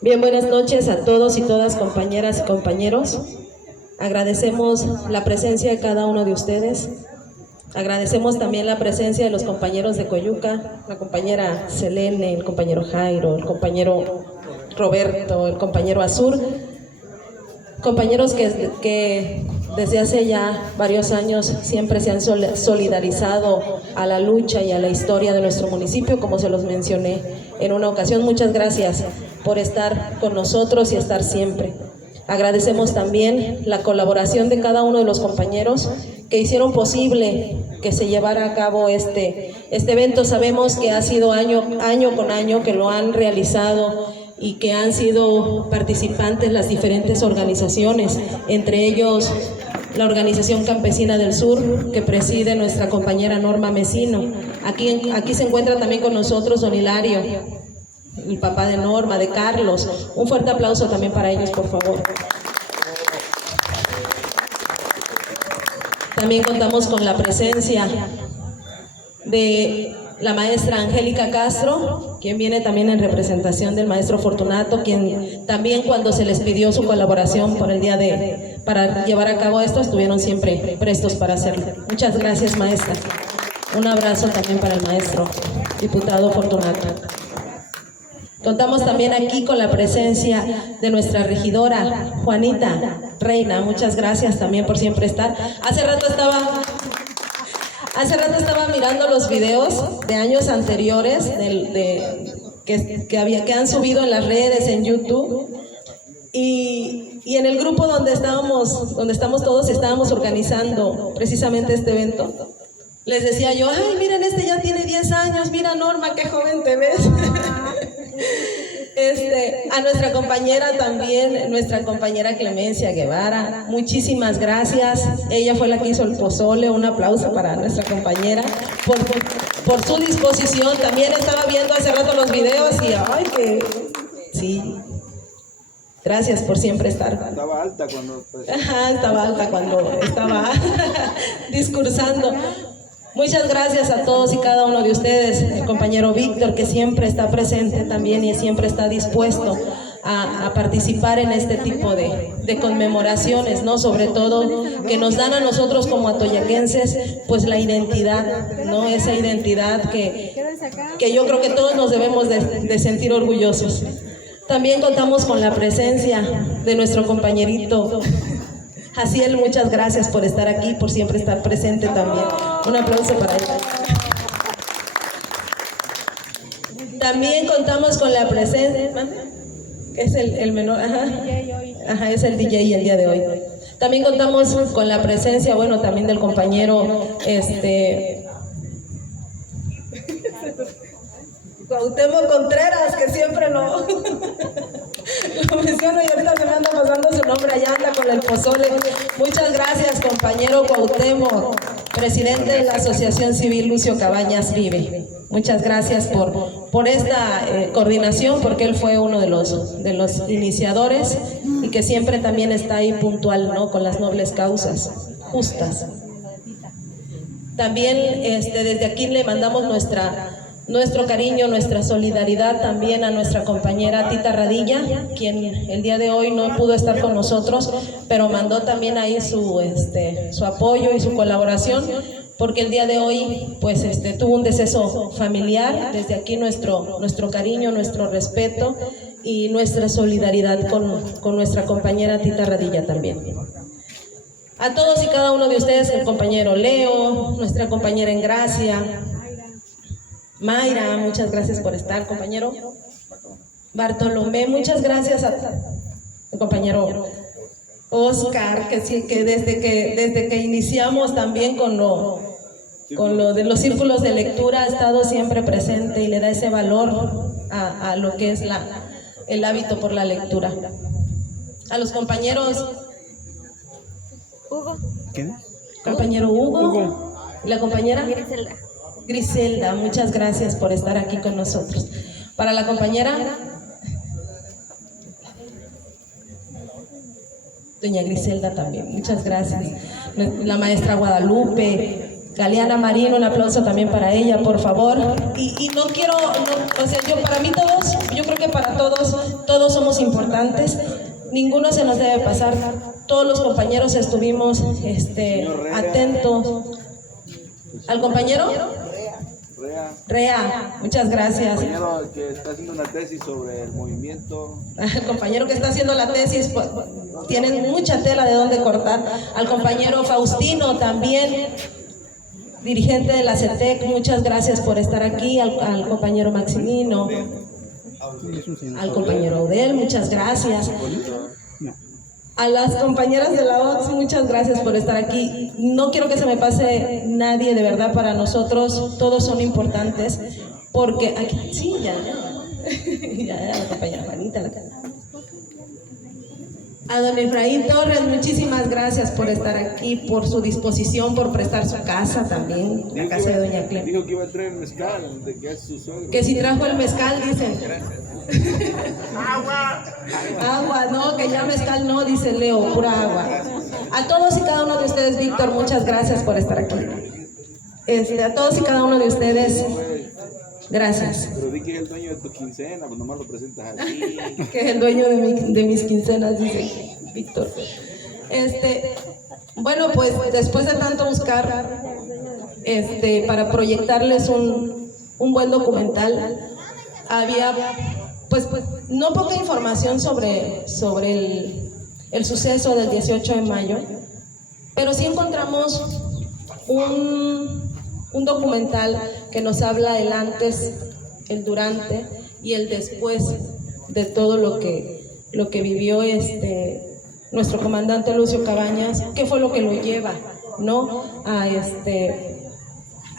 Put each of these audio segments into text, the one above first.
Bien, buenas noches a todos y todas, compañeras y compañeros. Agradecemos la presencia de cada uno de ustedes. Agradecemos también la presencia de los compañeros de Coyuca, la compañera Selene, el compañero Jairo, el compañero Roberto, el compañero Azur, compañeros que desde hace ya varios años siempre se han solidarizado a la lucha y a la historia de nuestro municipio, como se los mencioné en una ocasión. Muchas gracias por estar con nosotros y estar siempre. Agradecemos también la colaboración de cada uno de los compañeros que hicieron posible que se llevara a cabo este evento. Sabemos que ha sido año con año que lo han realizado y que han sido participantes las diferentes organizaciones, entre ellos la Organización Campesina del Sur, que preside nuestra compañera Norma Mesino. Aquí se encuentra también con nosotros don Hilario, el papá de Norma, de Carlos. Un fuerte aplauso también para ellos, por favor. También contamos con la presencia de la maestra Angélica Castro, quien viene también en representación del maestro Fortunato, quien también cuando se les pidió su colaboración por el día para llevar a cabo esto, estuvieron siempre prestos para hacerlo. Muchas gracias, maestra. Un abrazo también para el maestro diputado Fortunato. Contamos también aquí con la presencia de nuestra regidora, Juanita Reina. Muchas gracias también por siempre estar. Hace rato estaba mirando los videos de años anteriores que han subido en las redes, en YouTube, y en el grupo donde estamos todos, estábamos organizando precisamente este evento. Les decía yo, ay, miren, este ya tiene 10 años, mira Norma, qué joven te ves. A nuestra compañera también, nuestra compañera Clemencia Guevara, muchísimas gracias. Ella fue la que hizo el pozole. Un aplauso para nuestra compañera por su disposición. También estaba viendo hace rato los videos y ay, que sí. Gracias por siempre estar. Estaba alta cuando... Estaba alta cuando estaba discursando. Muchas gracias a todos y cada uno de ustedes, el compañero Víctor, que siempre está presente también y siempre está dispuesto a participar en este tipo de conmemoraciones, ¿no? Sobre todo que nos dan a nosotros como atoyaquenses, pues la identidad, ¿no? Esa identidad que yo creo que todos nos debemos de sentir orgullosos. También contamos con la presencia de nuestro compañerito Jaciel. Muchas gracias por estar aquí, por siempre estar presente también. Un aplauso para él. También contamos con la presencia, es el menor, es el DJ el día de hoy. También contamos con la presencia, bueno, también del compañero, Cuauhtémoc Contreras, que siempre lo menciono y ahorita se me anda pasando su nombre, allá anda con el pozole. Muchas gracias, compañero Cuauhtémoc, presidente de la Asociación Civil Lucio Cabañas Vive. Muchas gracias por esta coordinación, porque él fue uno de los iniciadores y que siempre también está ahí puntual, ¿no? Con las nobles causas justas. También desde aquí le mandamos nuestro cariño, nuestra solidaridad también a nuestra compañera Tita Radilla, quien el día de hoy no pudo estar con nosotros, pero mandó también ahí su apoyo y su colaboración, porque el día de hoy pues tuvo un deceso familiar. Desde aquí nuestro cariño, nuestro respeto y nuestra solidaridad con nuestra compañera Tita Radilla también. A todos y cada uno de ustedes, el compañero Leo, nuestra compañera Engracia, Mayra, muchas gracias por estar, compañero Bartolomé, muchas gracias al compañero Oscar, que desde que iniciamos también con lo de los círculos de lectura ha estado siempre presente y le da ese valor a lo que es el hábito por la lectura. A los compañeros Hugo. ¿Quién es? Compañero Hugo. ¿Y la compañera? Griselda, muchas gracias por estar aquí con nosotros. Para la compañera doña Griselda también, muchas gracias. La maestra Guadalupe, Galeana Marín, un aplauso también para ella, por favor. Y no quiero, o sea, para mí todos, yo creo que para todos somos importantes. Ninguno se nos debe pasar. Todos los compañeros estuvimos atentos. ¿Al compañero? Rea, muchas gracias. El compañero que está haciendo una tesis sobre el movimiento. El compañero que está haciendo la tesis, pues, tienen mucha tela de dónde cortar. Al compañero Faustino también, dirigente de la CETEC, muchas gracias por estar aquí. Al compañero Maximino, al compañero Odel, muchas gracias. A las compañeras de la OX, muchas gracias por estar aquí. No quiero que se me pase nadie, de verdad, para nosotros todos son importantes, porque aquí, sí, ya, la compañera Juanita, a don Efraín Torres, muchísimas gracias por estar aquí, por su disposición, por prestar su casa también, la casa de doña Clem. Dijo que iba a traer mezcal, de que es su suegro. Que si trajo el mezcal, dicen. Agua, no, que ya mezcal no, dice Leo, pura agua. A todos y cada uno de ustedes, Víctor, muchas gracias por estar aquí. A todos y cada uno de ustedes, gracias. Pero di que es el dueño de tu quincena, pues nomás lo presentas aquí. Que es el dueño de mis quincenas, dice Víctor. Bueno, pues después de tanto buscar para proyectarles un buen documental, había pues no poca información sobre el suceso del 18 de mayo, pero sí encontramos un documental que nos habla el antes, el durante y el después de todo lo que vivió nuestro comandante Lucio Cabañas, qué fue lo que lo lleva, ¿no? a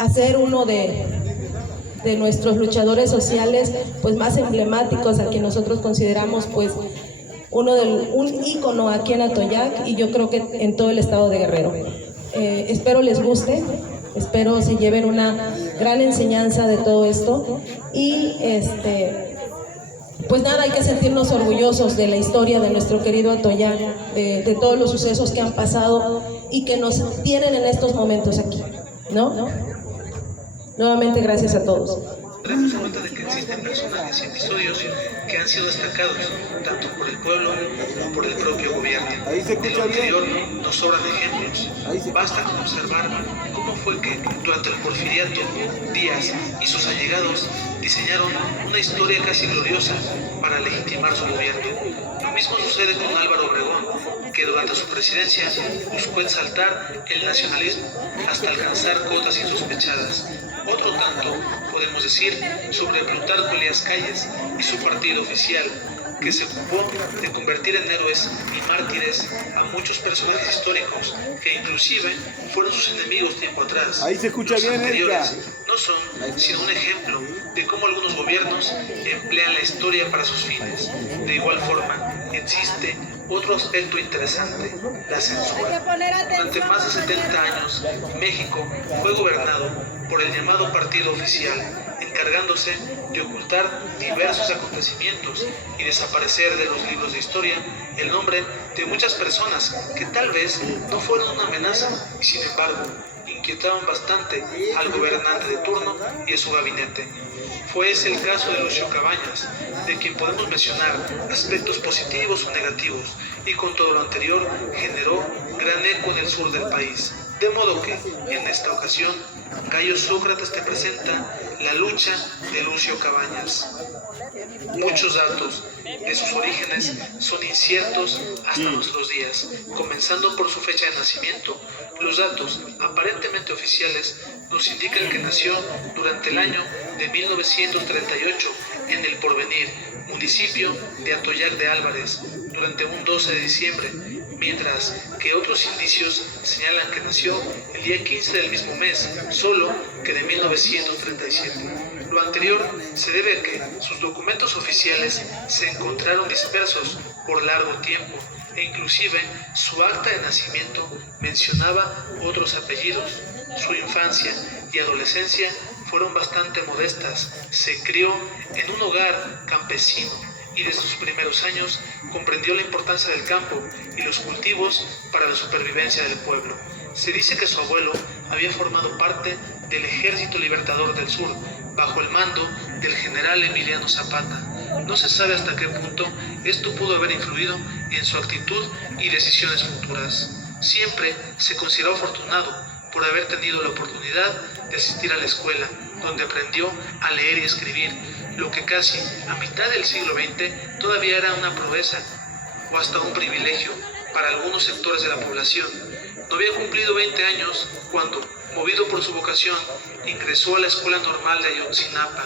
ser uno de nuestros luchadores sociales pues más emblemáticos, a quien nosotros consideramos pues un ícono aquí en Atoyac y yo creo que en todo el estado de Guerrero. Espero les guste, espero se lleven una gran enseñanza de todo esto y pues nada, hay que sentirnos orgullosos de la historia de nuestro querido Atoyac, de todos los sucesos que han pasado y que nos tienen en estos momentos aquí, ¿no? Nuevamente, gracias a todos. Daremos cuenta de que existen personajes y episodios que han sido destacados tanto por el pueblo como por el propio gobierno. De lo anterior nos sobran ejemplos. Basta con observar cómo fue que durante el porfiriato Díaz y sus allegados diseñaron una historia casi gloriosa para legitimar su gobierno. Lo mismo sucede con Álvaro Obregón, que durante su presidencia buscó exaltar el nacionalismo hasta alcanzar cotas insospechadas. Otro tanto podemos decir sobre Plutarco Elías Calles y su partido oficial, que se ocupó de convertir en héroes y mártires a muchos personajes históricos que inclusive fueron sus enemigos tiempo atrás. Ahí se escucha Los bien, anteriores no son sino un ejemplo de cómo algunos gobiernos emplean la historia para sus fines. De igual forma, existe otro aspecto interesante, la censura. Durante más de 70 años, México fue gobernado por el llamado partido oficial, encargándose de ocultar diversos acontecimientos y desaparecer de los libros de historia el nombre de muchas personas que tal vez no fueron una amenaza y sin embargo inquietaban bastante al gobernante de turno y a su gabinete. Fue ese el caso de Lucio Cabañas, de quien podemos mencionar aspectos positivos o negativos, y con todo lo anterior generó gran eco en el sur del país. De modo que, en esta ocasión, Gallo Sócrates te presenta la lucha de Lucio Cabañas. Muchos datos de sus orígenes son inciertos hasta nuestros días, comenzando por su fecha de nacimiento. Los datos aparentemente oficiales nos indican que nació durante el año de 1938 en El Porvenir, municipio de Atoyac de Álvarez, durante un 12 de diciembre, mientras que otros indicios señalan que nació el día 15 del mismo mes, solo que de 1937. Lo anterior se debe a que sus documentos oficiales se encontraron dispersos por largo tiempo e inclusive su acta de nacimiento mencionaba otros apellidos. Su infancia y adolescencia fueron bastante modestas. Se crió en un hogar campesino y desde sus primeros años comprendió la importancia del campo y los cultivos para la supervivencia del pueblo. Se dice que su abuelo había formado parte del Ejército Libertador del Sur, bajo el mando del general Emiliano Zapata. No se sabe hasta qué punto esto pudo haber influido en su actitud y decisiones futuras. Siempre se consideró afortunado por haber tenido la oportunidad de asistir a la escuela, donde aprendió a leer y escribir, lo que casi a mitad del siglo XX todavía era una proeza o hasta un privilegio para algunos sectores de la población. No había cumplido 20 años cuando, movido por su vocación, ingresó a la Escuela Normal de Ayotzinapa.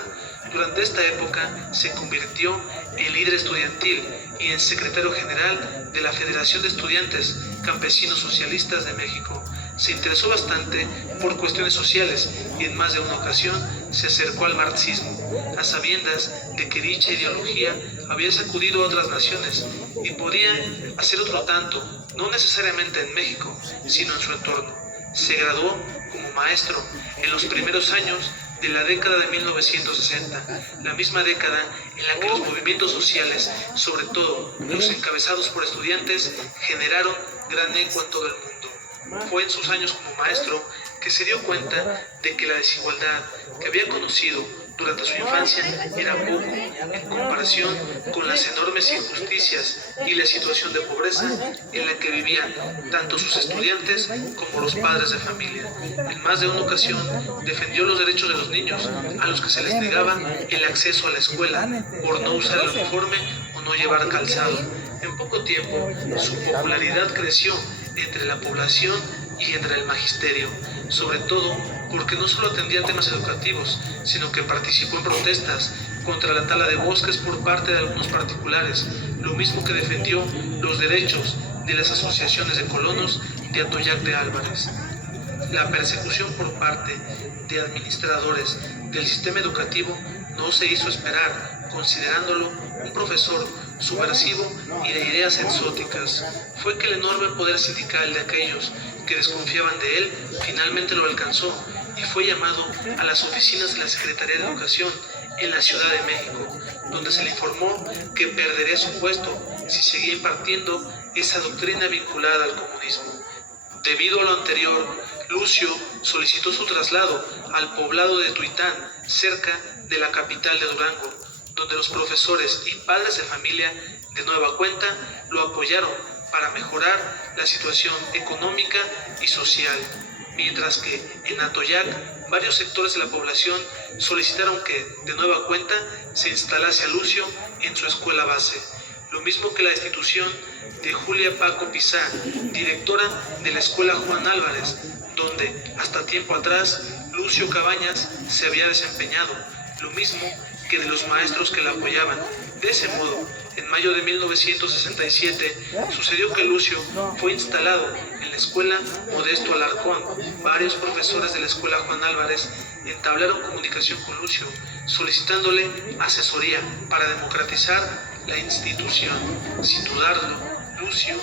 Durante esta época se convirtió en líder estudiantil y en secretario general de la Federación de Estudiantes Campesinos Socialistas de México. Se interesó bastante por cuestiones sociales y en más de una ocasión se acercó al marxismo, a sabiendas de que dicha ideología había sacudido a otras naciones y podía hacer otro tanto, no necesariamente en México, sino en su entorno. Se graduó como maestro en los primeros años de la década de 1960, la misma década en la que los movimientos sociales, sobre todo los encabezados por estudiantes, generaron gran eco en todo el mundo. Fue en sus años como maestro que se dio cuenta de que la desigualdad que había conocido durante su infancia era poco en comparación con las enormes injusticias y la situación de pobreza en la que vivían tanto sus estudiantes como los padres de familia. En más de una ocasión defendió los derechos de los niños a los que se les negaba el acceso a la escuela por no usar el uniforme o no llevar calzado. En poco tiempo su popularidad creció entre la población y entre el magisterio, sobre todo porque no solo atendía temas educativos, sino que participó en protestas contra la tala de bosques por parte de algunos particulares, lo mismo que defendió los derechos de las asociaciones de colonos de Atoyac de Álvarez. La persecución por parte de administradores del sistema educativo no se hizo esperar, considerándolo un profesor subversivo y de ideas exóticas. Fue que el enorme poder sindical de aquellos que desconfiaban de él finalmente lo alcanzó y fue llamado a las oficinas de la Secretaría de Educación en la Ciudad de México, donde se le informó que perdería su puesto si seguía impartiendo esa doctrina vinculada al comunismo. Debido a lo anterior, Lucio solicitó su traslado al poblado de Tuitán, cerca de la capital de Durango, donde los profesores y padres de familia de nueva cuenta lo apoyaron para mejorar la situación económica y social, mientras que en Atoyac varios sectores de la población solicitaron que de nueva cuenta se instalase a Lucio en su escuela base, lo mismo que la destitución de Julia Paco Pizá, directora de la escuela Juan Álvarez, donde hasta tiempo atrás Lucio Cabañas se había desempeñado, lo mismo que de los maestros que la apoyaban. De ese modo, en mayo de 1967, sucedió que Lucio fue instalado en la escuela Modesto Alarcón. Varios profesores de la escuela Juan Álvarez entablaron comunicación con Lucio, solicitándole asesoría para democratizar la institución. Sin dudarlo, Lucio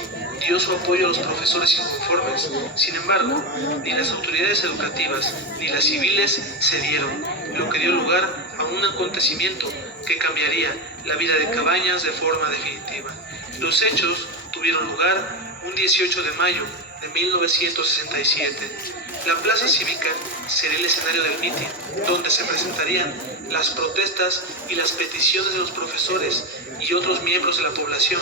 dio su apoyo a los profesores inconformes. Sin embargo, ni las autoridades educativas ni las civiles cedieron, lo que dio lugar a un acontecimiento que cambiaría la vida de Cabañas de forma definitiva. Los hechos tuvieron lugar un 18 de mayo de 1967. La plaza cívica sería el escenario del mitin, donde se presentarían las protestas y las peticiones de los profesores y otros miembros de la población,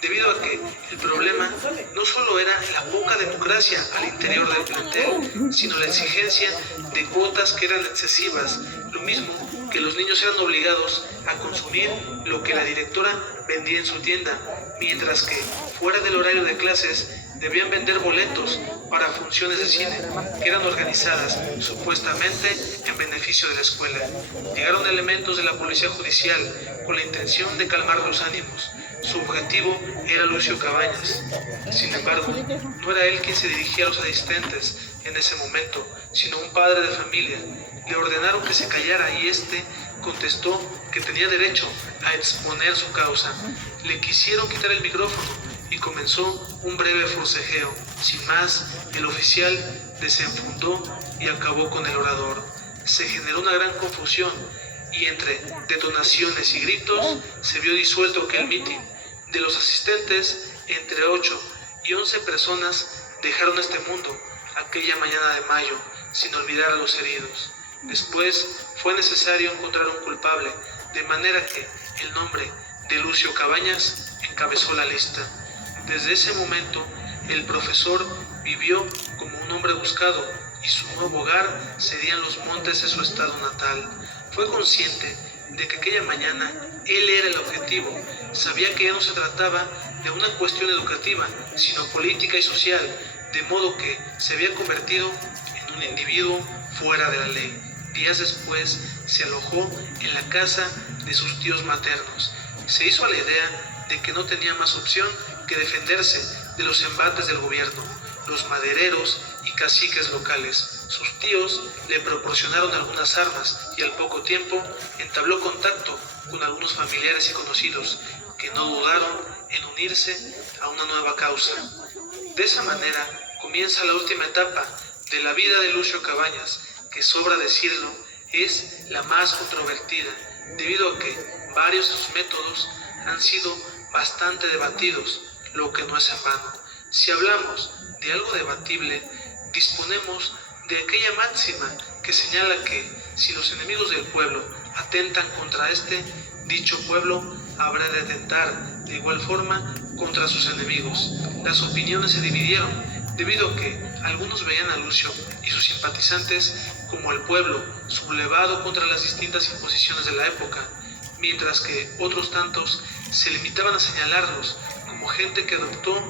debido a que el problema no solo era la poca democracia al interior del plantel, sino la exigencia de cuotas que eran excesivas, lo mismo que los niños eran obligados a consumir lo que la directora vendía en su tienda, mientras que fuera del horario de clases debían vender boletos para funciones de cine que eran organizadas supuestamente en beneficio de la escuela. Llegaron elementos de la policía judicial con la intención de calmar los ánimos. Su objetivo era Lucio Cabañas. Sin embargo, no era él quien se dirigía a los asistentes en ese momento, sino un padre de familia. Le ordenaron que se callara y este contestó que tenía derecho a exponer su causa. Le quisieron quitar el micrófono y comenzó un breve forcejeo. Sin más, el oficial desenfundó y acabó con el orador. Se generó una gran confusión y entre detonaciones y gritos se vio disuelto aquel mitin. De los asistentes, entre 8 y 11 personas dejaron este mundo aquella mañana de mayo. sin olvidar a los heridos. Después fue necesario encontrar un culpable, de manera que el nombre de Lucio Cabañas encabezó la lista. Desde ese momento, el profesor vivió como un hombre buscado y su nuevo hogar serían los montes de su estado natal. Fue consciente de que aquella mañana él era el objetivo. Sabía que ya no se trataba de una cuestión educativa, sino política y social, de modo que se había convertido en un individuo fuera de la ley. Días después se alojó en la casa de sus tíos maternos. Se hizo a la idea de que no tenía más opción que defenderse de los embates del gobierno, los madereros y caciques locales. Sus tíos le proporcionaron algunas armas y al poco tiempo entabló contacto con algunos familiares y conocidos que no dudaron en unirse a una nueva causa. De esa manera comienza la última etapa de la vida de Lucio Cabañas, que sobra decirlo, es la más controvertida, debido a que varios de sus métodos han sido bastante debatidos, lo que no es en vano. Si hablamos de algo debatible, disponemos de aquella máxima que señala que si los enemigos del pueblo atentan contra dicho pueblo habrá de atentar de igual forma contra sus enemigos. Las opiniones se dividieron debido a que algunos veían a Lucio y sus simpatizantes como al pueblo sublevado contra las distintas imposiciones de la época, mientras que otros tantos se limitaban a señalarlos como gente que adoptó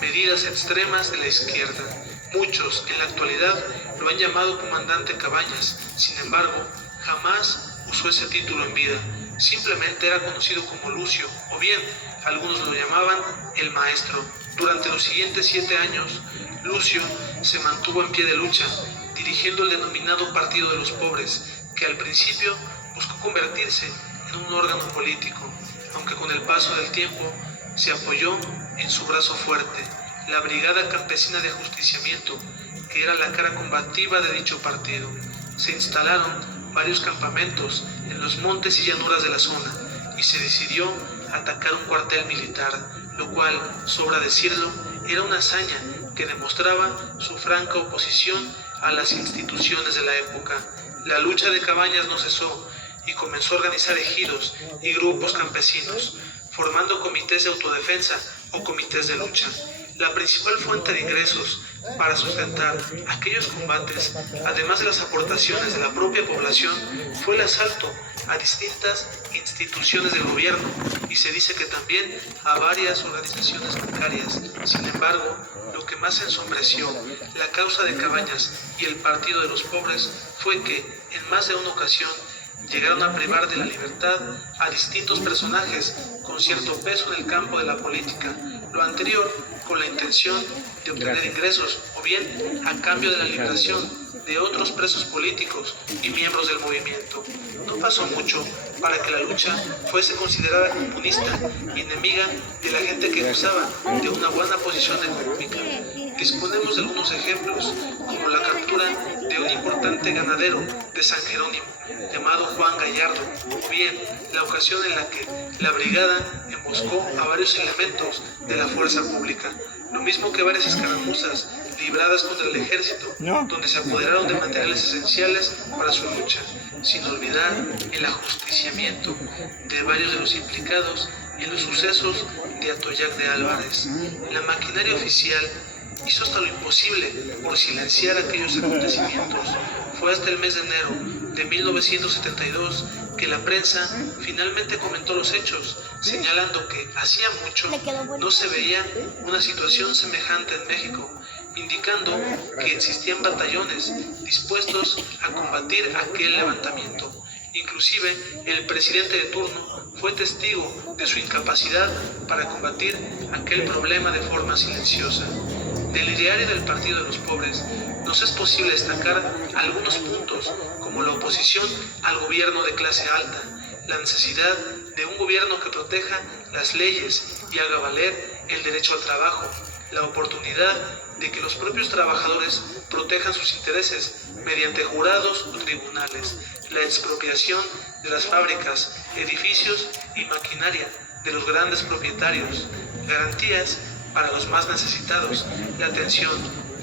medidas extremas de la izquierda. Muchos en la actualidad lo han llamado comandante Cabañas, sin embargo, jamás usó ese título en vida. Simplemente era conocido como Lucio, o bien algunos lo llamaban el maestro. Durante los siguientes 7 años, Lucio se mantuvo en pie de lucha, dirigiendo el denominado Partido de los Pobres, que al principio buscó convertirse en un órgano político, aunque con el paso del tiempo se apoyó en su brazo fuerte, la Brigada Campesina de Ajusticiamiento, que era la cara combativa de dicho partido. Se instalaron varios campamentos en los montes y llanuras de la zona y se decidió atacar un cuartel militar, lo cual, sobra decirlo, era una hazaña que demostraba su franca oposición a las instituciones de la época. La lucha de Cabañas no cesó y comenzó a organizar ejidos y grupos campesinos, formando comités de autodefensa o comités de lucha. La principal fuente de ingresos para sustentar aquellos combates, además de las aportaciones de la propia población, fue el asalto a distintas instituciones del gobierno y se dice que también a varias organizaciones bancarias. Sin embargo, lo que más ensombreció la causa de Cabañas y el Partido de los Pobres fue que, en más de una ocasión, llegaron a privar de la libertad a distintos personajes con cierto peso en el campo de la política, lo anterior con la intención de obtener ingresos o bien a cambio de la liberación de otros presos políticos y miembros del movimiento. No pasó mucho para que la lucha fuese considerada comunista y enemiga de la gente que gozaba de una buena posición económica. Disponemos de algunos ejemplos, como la captura de un importante ganadero de San Jerónimo, llamado Juan Gallardo, o bien la ocasión en la que la brigada emboscó a varios elementos de la fuerza pública, lo mismo que varias escaramuzas libradas contra el ejército, donde se apoderaron de materiales esenciales para su lucha, sin olvidar el ajusticiamiento de varios de los implicados en los sucesos de Atoyac de Álvarez. La maquinaria oficial hizo hasta lo imposible por silenciar aquellos acontecimientos. Fue hasta el mes de enero de 1972 que la prensa finalmente comentó los hechos, señalando que hacía mucho no se veía una situación semejante en México, indicando que existían batallones dispuestos a combatir aquel levantamiento. Inclusive el presidente de turno fue testigo de su incapacidad para combatir aquel problema de forma silenciosa. Del ideario del Partido de los Pobres nos es posible destacar algunos puntos, como la oposición al gobierno de clase alta, la necesidad de un gobierno que proteja las leyes y haga valer el derecho al trabajo, la oportunidad de que los propios trabajadores protejan sus intereses mediante jurados o tribunales, la expropiación de las fábricas, edificios y maquinaria de los grandes propietarios, garantías para los más necesitados, la atención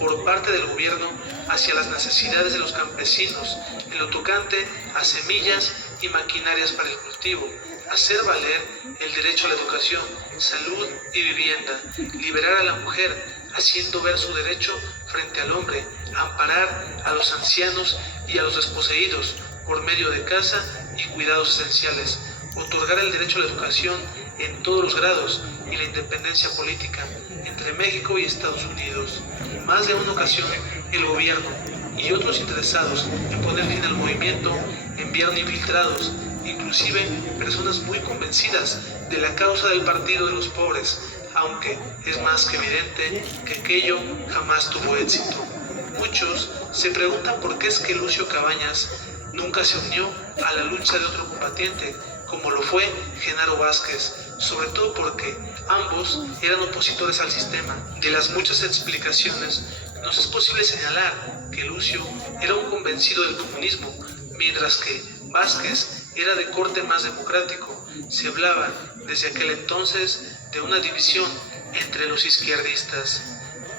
por parte del gobierno hacia las necesidades de los campesinos en lo tocante a semillas y maquinarias para el cultivo, hacer valer el derecho a la educación, salud y vivienda, liberar a la mujer, haciendo ver su derecho frente al hombre, amparar a los ancianos y a los desposeídos por medio de casa y cuidados esenciales, otorgar el derecho a la educación en todos los grados y la independencia política entre México y Estados Unidos. Más de una ocasión, el gobierno y otros interesados en poner fin al movimiento enviaron infiltrados, inclusive personas muy convencidas de la causa del Partido de los Pobres, aunque es más que evidente que aquello jamás tuvo éxito. Muchos se preguntan por qué es que Lucio Cabañas nunca se unió a la lucha de otro combatiente, como lo fue Genaro Vázquez, sobre todo porque ambos eran opositores al sistema. De las muchas explicaciones, nos es posible señalar que Lucio era un convencido del comunismo, mientras que Vázquez era de corte más democrático. Se hablaba desde aquel entonces de una división entre los izquierdistas.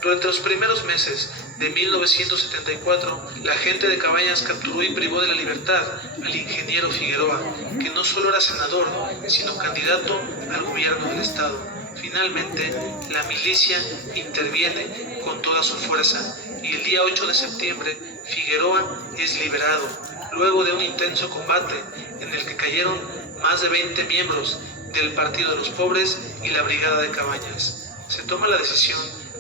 Durante los primeros meses de 1974, la gente de Cabañas capturó y privó de la libertad al ingeniero Figueroa, que no solo era senador, sino candidato al gobierno del estado. Finalmente, la milicia interviene con toda su fuerza y el día 8 de septiembre, Figueroa es liberado, luego de un intenso combate en el que cayeron más de 20 miembros del Partido de los Pobres y la Brigada de Cabañas. Se toma la decisión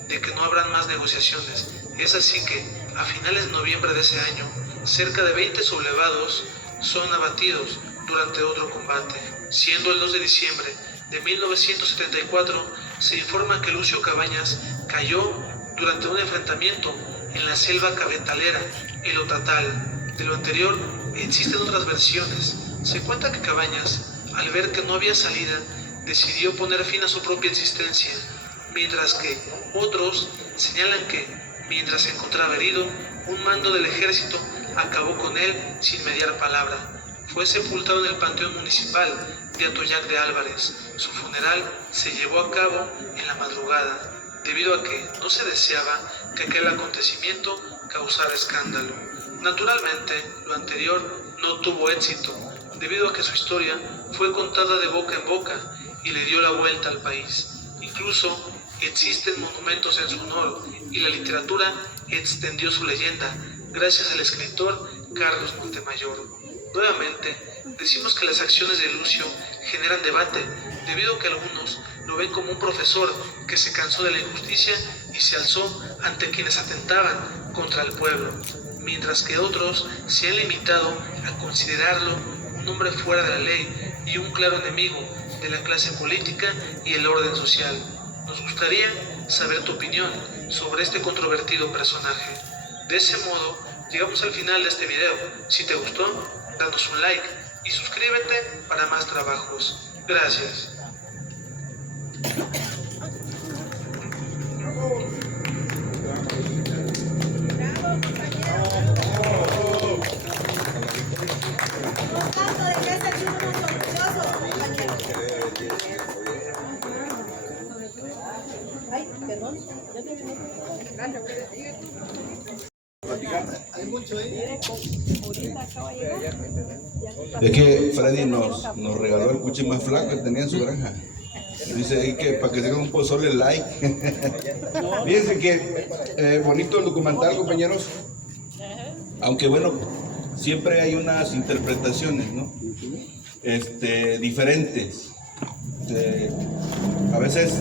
de que no habrán más negociaciones. Es así que, a finales de noviembre de ese año, cerca de 20 sublevados son abatidos durante otro combate. Siendo el 2 de diciembre de 1974, se informa que Lucio Cabañas cayó durante un enfrentamiento en la selva cafetalera, el Otatal. De lo anterior, existen otras versiones. Se cuenta que Cabañas, al ver que no había salida, decidió poner fin a su propia existencia, mientras que otros señalan que, mientras se encontraba herido, un mando del ejército acabó con él sin mediar palabra. Fue sepultado en el Panteón Municipal de Atoyac de Álvarez. Su funeral se llevó a cabo en la madrugada, debido a que no se deseaba que aquel acontecimiento causara escándalo. Naturalmente, lo anterior no tuvo éxito, debido a que su historia fue contada de boca en boca y le dio la vuelta al país. Incluso existen monumentos en su honor y la literatura extendió su leyenda gracias al escritor Carlos Montemayor. Nuevamente, decimos que las acciones de Lucio generan debate, debido a que algunos lo ven como un profesor que se cansó de la injusticia y se alzó ante quienes atentaban contra el pueblo, mientras que otros se han limitado a considerarlo un hombre fuera de la ley y un claro enemigo de la clase política y el orden social. Nos gustaría saber tu opinión sobre este controvertido personaje. De ese modo, llegamos al final de este video. Si te gustó, danos un like y suscríbete para más trabajos. Gracias. Es que Freddy nos regaló el cuchillo más flaco que tenía en su granja. Dice que para que tenga un pozole like. Fíjense que bonito el documental, compañeros. Aunque bueno, siempre hay unas interpretaciones, ¿no? Diferentes. A veces,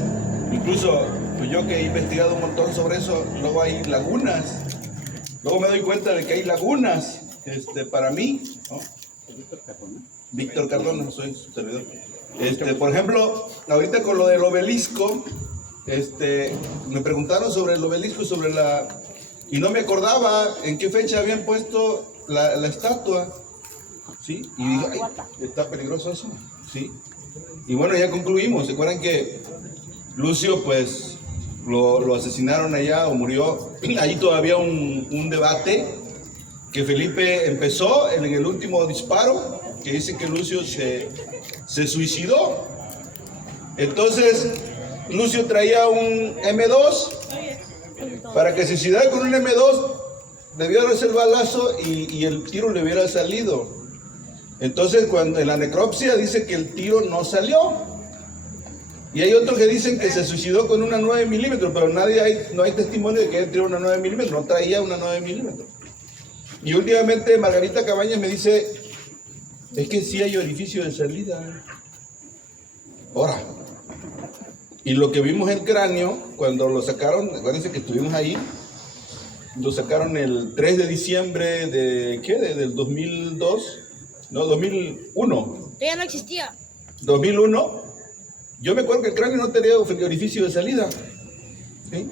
incluso pues yo que he investigado un montón sobre eso, luego hay lagunas. Luego me doy cuenta de que hay lagunas, para mí, ¿no? Víctor Cardona, soy su servidor. Por ejemplo, ahorita con lo del obelisco, me preguntaron sobre el obelisco, y no me acordaba en qué fecha habían puesto la estatua, ¿sí? Y dije, ay, está peligroso eso, ¿sí? Y bueno, ya concluimos. ¿Se acuerdan que Lucio, pues, lo asesinaron allá o murió? Ahí todavía un debate que Felipe empezó en el último disparo, que dice que Lucio se suicidó. Entonces, Lucio traía un M2 Para que se suicidara con un M2, debió darse el balazo y el tiro le hubiera salido. Entonces, cuando en la necropsia dice que el tiro no salió. Y hay otros que dicen que se suicidó con una 9 milímetros, pero no hay testimonio de que él tiró una 9 milímetros, no traía una 9 milímetros. Y últimamente Margarita Cabañas me dice, es que sí hay orificio de salida. Ahora, y lo que vimos en el cráneo, cuando lo sacaron, acuérdense que estuvimos ahí, lo sacaron el 3 de diciembre de, ¿qué? Del 2002, no, 2001. Ya no existía. 2001, yo me acuerdo que el cráneo no tenía orificio de salida, ¿sí?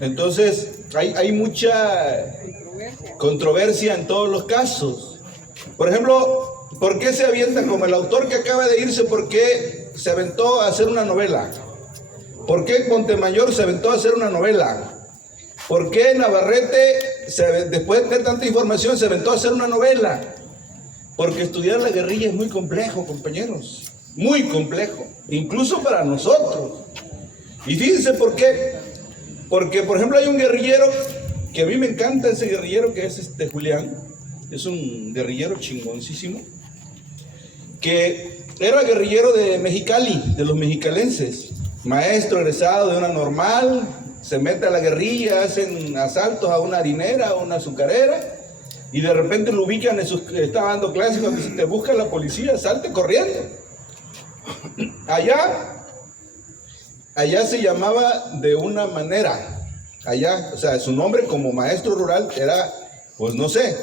Entonces, hay mucha controversia en todos los casos. Por ejemplo, ¿por qué se avientan como el autor que acaba de irse? ¿Por qué se aventó a hacer una novela? ¿Por qué Montemayor se aventó a hacer una novela? ¿Por qué Navarrete, después de tener tanta información, se aventó a hacer una novela? Porque estudiar la guerrilla es muy complejo, compañeros. Muy complejo, incluso para nosotros. Y fíjense por qué. Porque, por ejemplo, hay un guerrillero que a mí me encanta, ese guerrillero que es Julián. Es un guerrillero chingoncísimo, que era guerrillero de Mexicali, de los mexicalenses, maestro egresado de una normal, se mete a la guerrilla, hacen asaltos a una harinera, a una azucarera, y de repente lo ubican, estaba dando clases, cuando se te busca la policía, salte corriendo. Allá se llamaba de una manera, allá, o sea, su nombre como maestro rural era, pues no sé,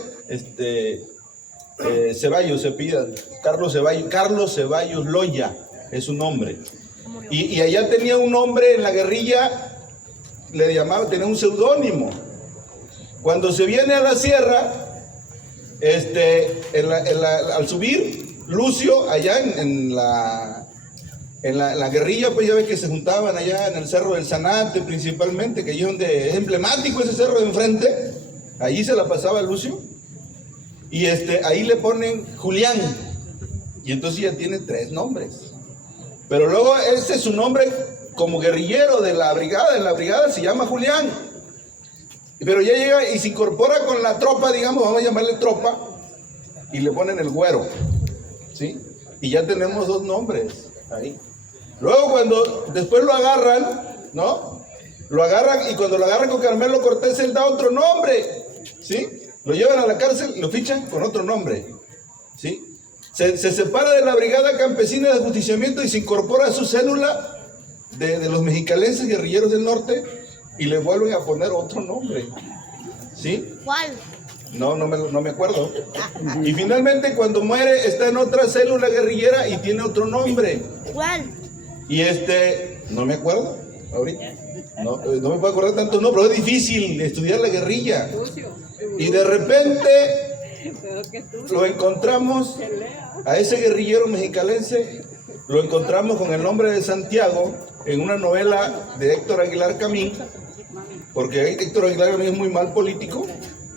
Ceballos se pida, Carlos Ceballos Loya es su nombre. Y allá tenía un nombre en la guerrilla, le llamaban, tenía un seudónimo. Cuando se viene a la sierra, al subir, Lucio, allá en la guerrilla, pues ya ve que se juntaban allá en el Cerro del Zanate principalmente, que allí es donde es emblemático ese cerro de enfrente, allí se la pasaba Lucio, y ahí le ponen Julián, y entonces ya tiene 3 nombres. Pero luego ese es su nombre como guerrillero de la brigada, en la brigada se llama Julián. Pero ya llega y se incorpora con la tropa, digamos, vamos a llamarle tropa, y le ponen el güero, ¿sí? Y ya tenemos 2 nombres ahí. Luego después lo agarran, ¿no? Lo agarran, y cuando lo agarran con Carmelo Cortés, él da otro nombre, ¿sí? Lo llevan a la cárcel, lo fichan con otro nombre, ¿sí? Se separa de la Brigada Campesina de Ajusticiamiento y se incorpora a su célula de los mexicalenses guerrilleros del norte y le vuelven a poner otro nombre, ¿sí? ¿Cuál? No me acuerdo. Y finalmente cuando muere está en otra célula guerrillera y tiene otro nombre. ¿Cuál? Y no me acuerdo ahorita. No me puedo acordar tanto, no, pero es difícil estudiar la guerrilla. Y de repente lo encontramos, a ese guerrillero mexicalense, lo encontramos con el nombre de Santiago en una novela de Héctor Aguilar Camín, porque Héctor Aguilar Camín es muy mal político,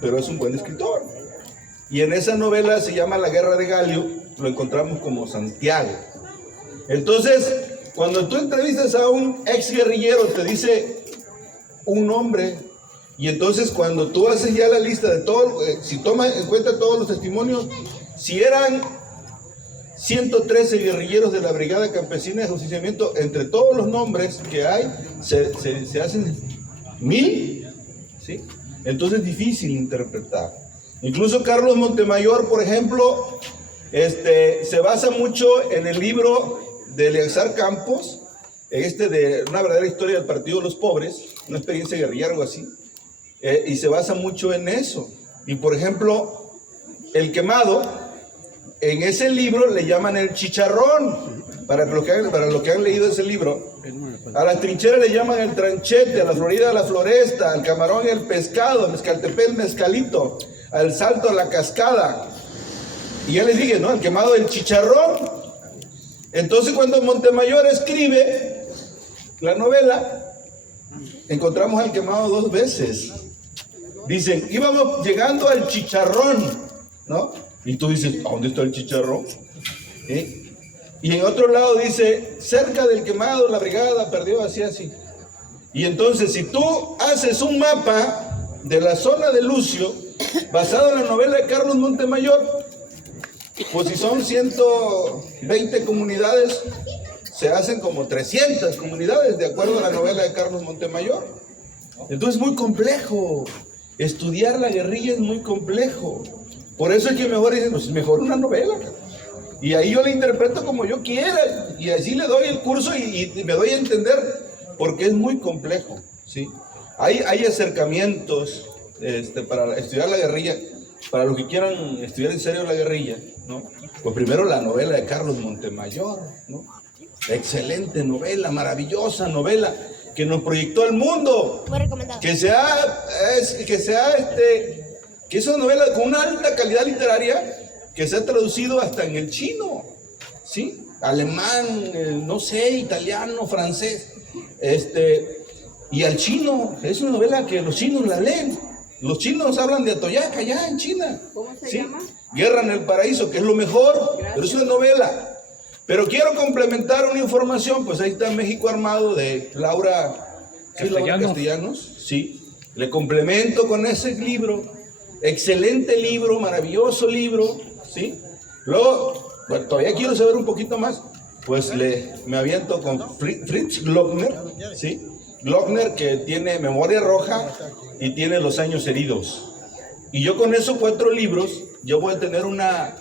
pero es un buen escritor. Y en esa novela se llama La Guerra de Galio, lo encontramos como Santiago. Entonces, cuando tú entrevistas a un ex guerrillero, te dice un nombre. Y entonces cuando tú haces ya la lista de todo, si tomas en cuenta todos los testimonios, si eran 113 guerrilleros de la Brigada Campesina de Ajusticiamiento, entre todos los nombres que hay, se hacen 1000, ¿sí? Entonces es difícil interpretar. Incluso Carlos Montemayor, por ejemplo, se basa mucho en el libro de Eleazar Campos, de una verdadera historia del Partido de los Pobres, una experiencia guerrillera, algo así. Y se basa mucho en eso. Y por ejemplo, El Quemado, en ese libro le llaman el chicharrón. Para los que han leído ese libro, a las trincheras le llaman el tranchete, a la Florida la floresta, al camarón el pescado, a Mezcaltepec el mezcalito, al Salto la cascada. Y ya les dije, ¿no? El Quemado el chicharrón. Entonces cuando Montemayor escribe la novela, encontramos al Quemado 2 veces. Dicen, íbamos llegando al chicharrón, ¿no? Y tú dices, ¿a dónde está el chicharrón? Y en otro lado dice, cerca del Quemado la brigada perdió así. Y entonces, si tú haces un mapa de la zona de Lucio, basado en la novela de Carlos Montemayor, pues si son 120 comunidades, se hacen como 300 comunidades, de acuerdo a la novela de Carlos Montemayor. Entonces es muy complejo. Estudiar la guerrilla es muy complejo. Por eso es que mejor dicen, pues mejor una novela. Y ahí yo la interpreto como yo quiera. Y así le doy el curso y me doy a entender, porque es muy complejo, ¿sí? Hay acercamientos para estudiar la guerrilla, para los que quieran estudiar en serio la guerrilla, ¿no? Pues primero la novela de Carlos Montemayor, ¿no? Excelente novela, maravillosa novela, que nos proyectó al mundo. Muy recomendado. Que es una novela con una alta calidad literaria, que se ha traducido hasta en el chino, ¿sí? Alemán, no sé, italiano, francés, y al chino. Es una novela que los chinos la leen. Los chinos hablan de Atoyac allá en China. ¿Cómo se ¿sí? llama? Guerra en el Paraíso, que es lo mejor, pero es una novela. Pero quiero complementar una información, pues ahí está México Armado de Laura Castellanos, sí. Le complemento con ese libro, excelente libro, maravilloso libro, ¿sí? Luego, bueno, todavía quiero saber un poquito más, pues me aviento con Fritz Glockner, ¿sí? Glockner, que tiene Memoria Roja y tiene Los Años Heridos. Y yo con esos 4 libros, yo voy a tener una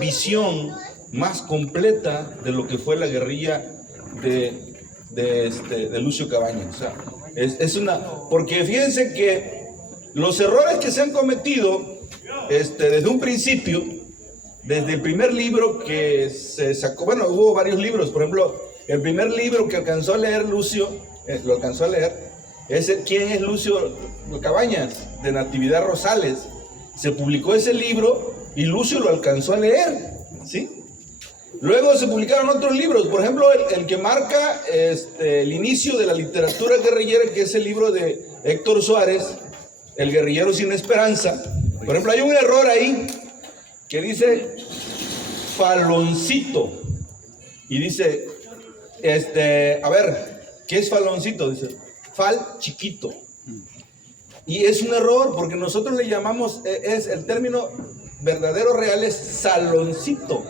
visión más completa de lo que fue la guerrilla de Lucio Cabañas. O sea, es porque fíjense que los errores que se han cometido desde un principio, desde el primer libro que se sacó, bueno, hubo varios libros, por ejemplo, el primer libro que alcanzó a leer Lucio, lo alcanzó a leer, es ¿Quién es Lucio Cabañas? De Natividad Rosales. Se publicó ese libro y Lucio lo alcanzó a leer, ¿sí? Luego se publicaron otros libros, por ejemplo, el que marca el inicio de la literatura guerrillera, que es el libro de Héctor Suárez, El guerrillero sin esperanza. Por ejemplo, hay un error ahí que dice faloncito. Y dice, a ver, ¿qué es faloncito? Dice, fal chiquito. Y es un error porque nosotros le llamamos, el término verdadero real es saloncito.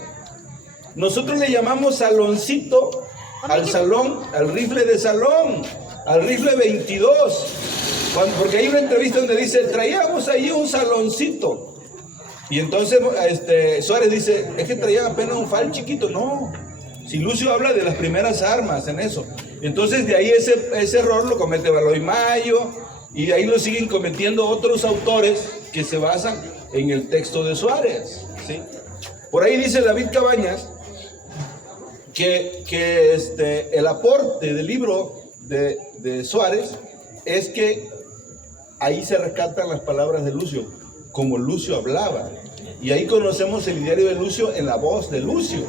Nosotros le llamamos saloncito al salón, al rifle de salón, al rifle 22. Porque hay una entrevista donde dice, traíamos ahí un saloncito. Y entonces Suárez dice, es que traía apenas un fal chiquito. No, si Lucio habla de las primeras armas en eso. Entonces de ahí ese error lo comete Baloy Mayo, y de ahí lo siguen cometiendo otros autores que se basan en el texto de Suárez, ¿sí? Por ahí dice David Cabañas que el aporte del libro de Suárez es que ahí se rescatan las palabras de Lucio, como Lucio hablaba. Y ahí conocemos el diario de Lucio en la voz de Lucio,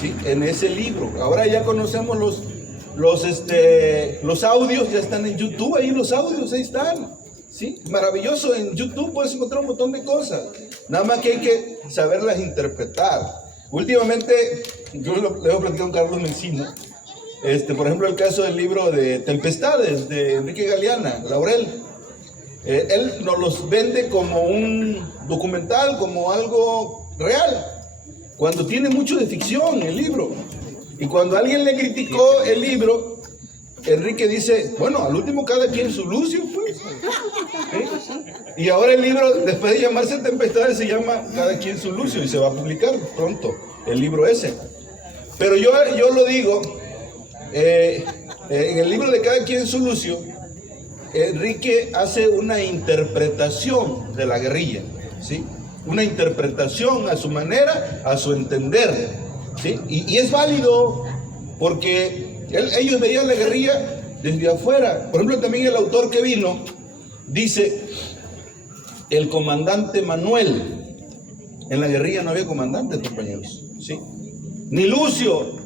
¿sí? En ese libro. Ahora ya conocemos los audios, ya están en YouTube, ahí los audios, ahí están, ¿sí? Maravilloso, en YouTube puedes encontrar un montón de cosas. Nada más que hay que saberlas interpretar. Últimamente, yo le voy a platicar con Carlos Mencino, por ejemplo, el caso del libro de Tempestades, de Enrique Galeana, Laurel. Él nos los vende como un documental, como algo real, cuando tiene mucho de ficción el libro. Y cuando alguien le criticó el libro, Enrique dice, bueno, al último cada quien su Lucio, pues. Y ahora el libro, después de llamarse Tempestades, se llama Cada quien su Lucio, y se va a publicar pronto el libro ese. Pero yo lo digo, en el libro de Cada quien su Lucio, Enrique hace una interpretación de la guerrilla, ¿sí? Una interpretación a su manera, a su entender, ¿sí? Y es válido porque ellos veían la guerrilla desde afuera. Por ejemplo, también el autor que vino dice, el comandante Manuel. En la guerrilla no había comandantes, compañeros, ¿sí? Ni Lucio.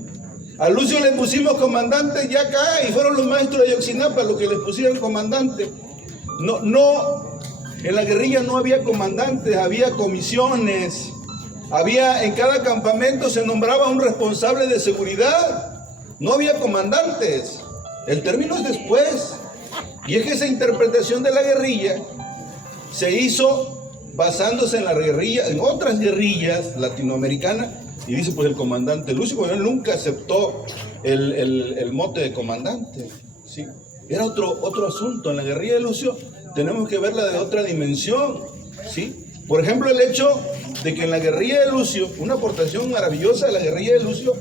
A Lucio le pusimos comandante ya acá y fueron los maestros de Ayotzinapa los que le pusieron comandante. No, en la guerrilla no había comandantes, había comisiones. En cada campamento se nombraba un responsable de seguridad. No había comandantes. El término es después. Y es que esa interpretación de la guerrilla se hizo basándose en la guerrilla, en otras guerrillas latinoamericanas, y dice pues el comandante Lucio, porque él nunca aceptó el mote de comandante, ¿sí? Era otro asunto. En la guerrilla de Lucio tenemos que verla de otra dimensión, ¿sí? Por ejemplo, el hecho de que en la guerrilla de Lucio, una aportación maravillosa de la guerrilla de Lucio,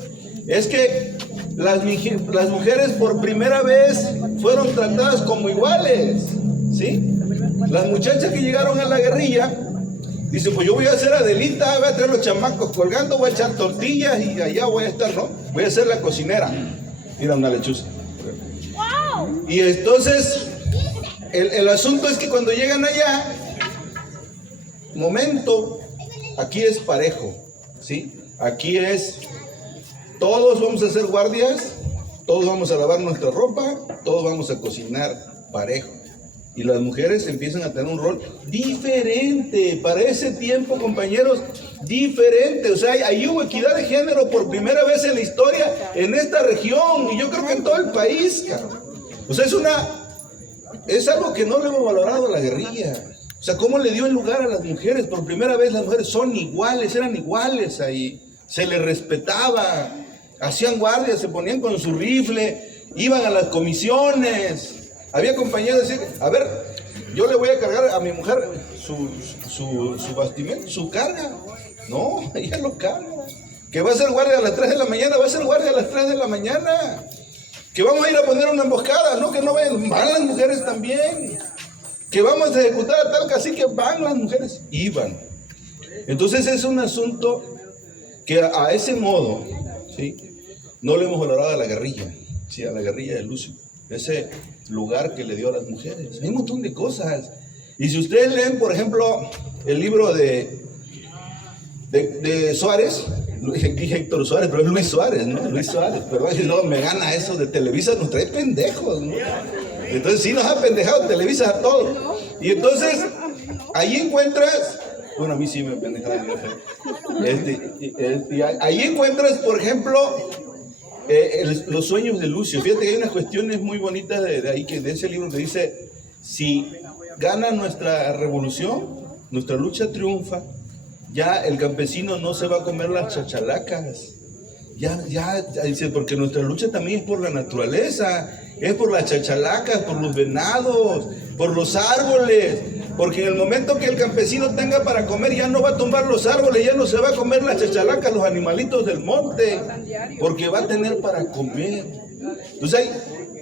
es que las mujeres por primera vez fueron tratadas como iguales, ¿sí? Las muchachas que llegaron a la guerrilla, dicen, pues yo voy a ser Adelita, voy a traer los chamacos colgando, voy a echar tortillas y allá voy a estar, ¿no? Voy a ser la cocinera. Mira una lechuza. Y entonces, el asunto es que cuando llegan allá, momento, aquí es parejo, ¿sí? Aquí es, todos vamos a ser guardias, todos vamos a lavar nuestra ropa, todos vamos a cocinar parejo. Y las mujeres empiezan a tener un rol diferente, para ese tiempo, compañeros, diferente. O sea, ahí hubo equidad de género por primera vez en la historia en esta región, y yo creo que en todo el país, cabrón. O sea, es algo que no le hemos valorado a la guerrilla. O sea, cómo le dio el lugar a las mujeres. Por primera vez las mujeres son iguales, eran iguales ahí. Se les respetaba, hacían guardia, se ponían con su rifle, iban a las comisiones. Había compañeros que decían, a ver, yo le voy a cargar a mi mujer su bastimento, su carga. No, ella lo carga. Que va a ser guardia a las 3 de la mañana, va a ser guardia a las 3 de la mañana. Que vamos a ir a poner una emboscada, no, que no vayan, van las mujeres también. Que vamos a ejecutar a tal cacique, van las mujeres, iban. Entonces es un asunto que a ese modo, ¿sí?, no le hemos valorado a la guerrilla, ¿sí?, a la guerrilla de Lucio, ese lugar que le dio a las mujeres. Hay un montón de cosas. Y si ustedes leen, por ejemplo, el libro de Suárez, dije Héctor Suárez, pero es Luis Suárez, ¿no? Luis Suárez, perdón, si no me gana eso de Televisa, nos trae pendejos, ¿no? Entonces sí nos ha pendejado Televisa a todos. Y entonces, ahí encuentras, bueno, a mí sí me pendejaron, ahí encuentras, por ejemplo, los sueños de Lucio. Fíjate que hay unas cuestiones muy bonitas de ahí, de ese libro que dice, si gana nuestra revolución, nuestra lucha triunfa, ya el campesino no se va a comer las chachalacas. Ya, dice, porque nuestra lucha también es por la naturaleza, es por las chachalacas, por los venados, por los árboles, porque en el momento que el campesino tenga para comer, ya no va a tumbar los árboles, ya no se va a comer las chachalacas, los animalitos del monte, porque va a tener para comer. Entonces hay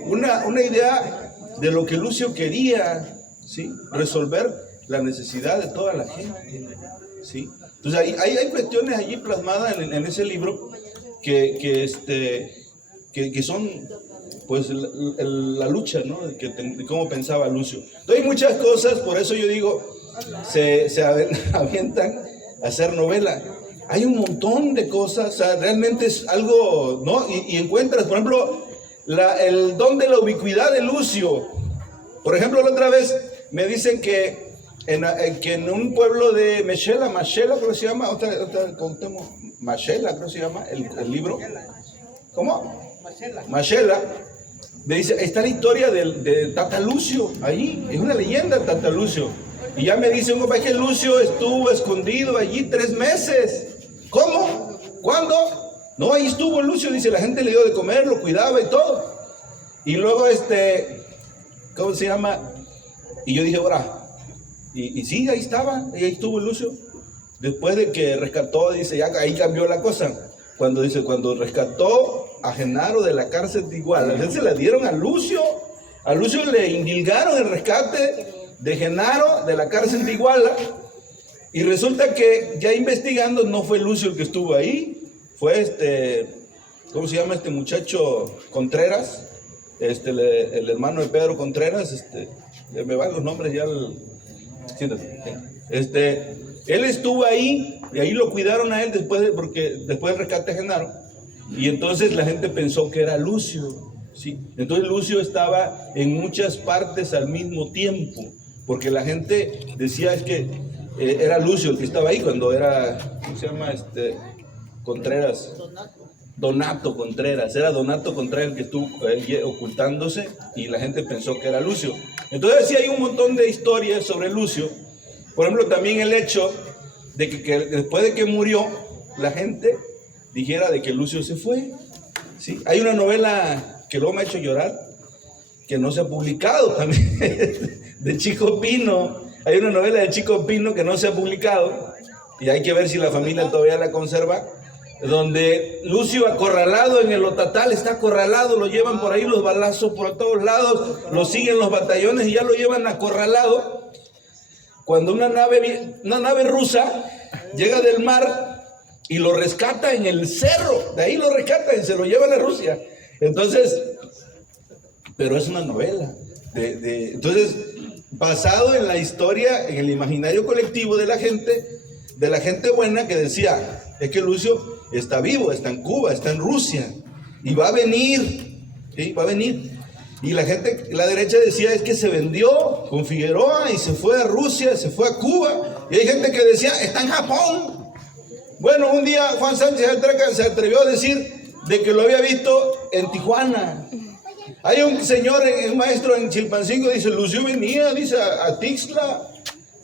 una idea de lo que Lucio quería, ¿sí?, resolver la necesidad de toda la gente, ¿sí? Entonces hay cuestiones allí plasmadas en ese libro que son pues la lucha, ¿no?, de cómo pensaba Lucio. Entonces hay muchas cosas, por eso yo digo, se avientan a hacer novela. Hay un montón de cosas, o sea, realmente es algo, ¿no? Y encuentras, por ejemplo, el don de la ubicuidad de Lucio. Por ejemplo, la otra vez me dicen que en un pueblo de Mashela creo que se llama, Mashela creo que se llama el libro. ¿Cómo? Mashela. Me dice, está la historia de Tata Lucio ahí, es una leyenda Tata Lucio. Y ya me dice un compa que Lucio estuvo escondido allí 3 meses. ¿Cómo? ¿Cuándo? No, ahí estuvo Lucio, dice, la gente le dio de comer, lo cuidaba y todo. Y luego ¿cómo se llama? Y yo dije, ahora, y sí, ahí estaba, ahí estuvo Lucio. Después de que rescató, dice, ya ahí cambió la cosa. Cuando rescató a Genaro de la cárcel de Iguala, entonces se la dieron a Lucio le indilgaron el rescate de Genaro de la cárcel de Iguala, y resulta que ya investigando no fue Lucio el que estuvo ahí, fue ¿cómo se llama este muchacho? Contreras, el hermano de Pedro Contreras, me van los nombres ya, siéntate. Él estuvo ahí y ahí lo cuidaron a él después del rescate de Genaro, y entonces la gente pensó que era Lucio, ¿sí? Entonces Lucio estaba en muchas partes al mismo tiempo, porque la gente decía es que era Lucio el que estaba ahí cuando era, ¿cómo se llama? Contreras, Donato Contreras. Era Donato Contreras el que estuvo ocultándose y la gente pensó que era Lucio. Entonces sí hay un montón de historias sobre Lucio. Por ejemplo, también el hecho de que después de que murió, la gente dijera de que Lucio se fue. ¿Sí? Hay una novela que luego me ha hecho llorar, que no se ha publicado también, de Chico Pino. Hay una novela de Chico Pino que no se ha publicado, y hay que ver si la familia todavía la conserva, donde Lucio acorralado en el Otatal, está acorralado, lo llevan por ahí los balazos por todos lados, lo siguen los batallones y ya lo llevan acorralado. Cuando una nave rusa llega del mar y lo rescata en el cerro, de ahí lo rescatan y se lo llevan a Rusia. Entonces, pero es una novela. Entonces, basado en la historia, en el imaginario colectivo de la gente buena que decía, es que Lucio está vivo, está en Cuba, está en Rusia, y va a venir, ¿sí? Va a venir. Y la gente, la derecha decía, es que se vendió con Figueroa y se fue a Rusia, se fue a Cuba. Y hay gente que decía, está en Japón. Bueno, un día Juan Sánchez Altraca se atrevió a decir de que lo había visto en Tijuana. Hay un señor, un maestro en Chilpancingo, dice, Lucio venía, dice, a Tixla.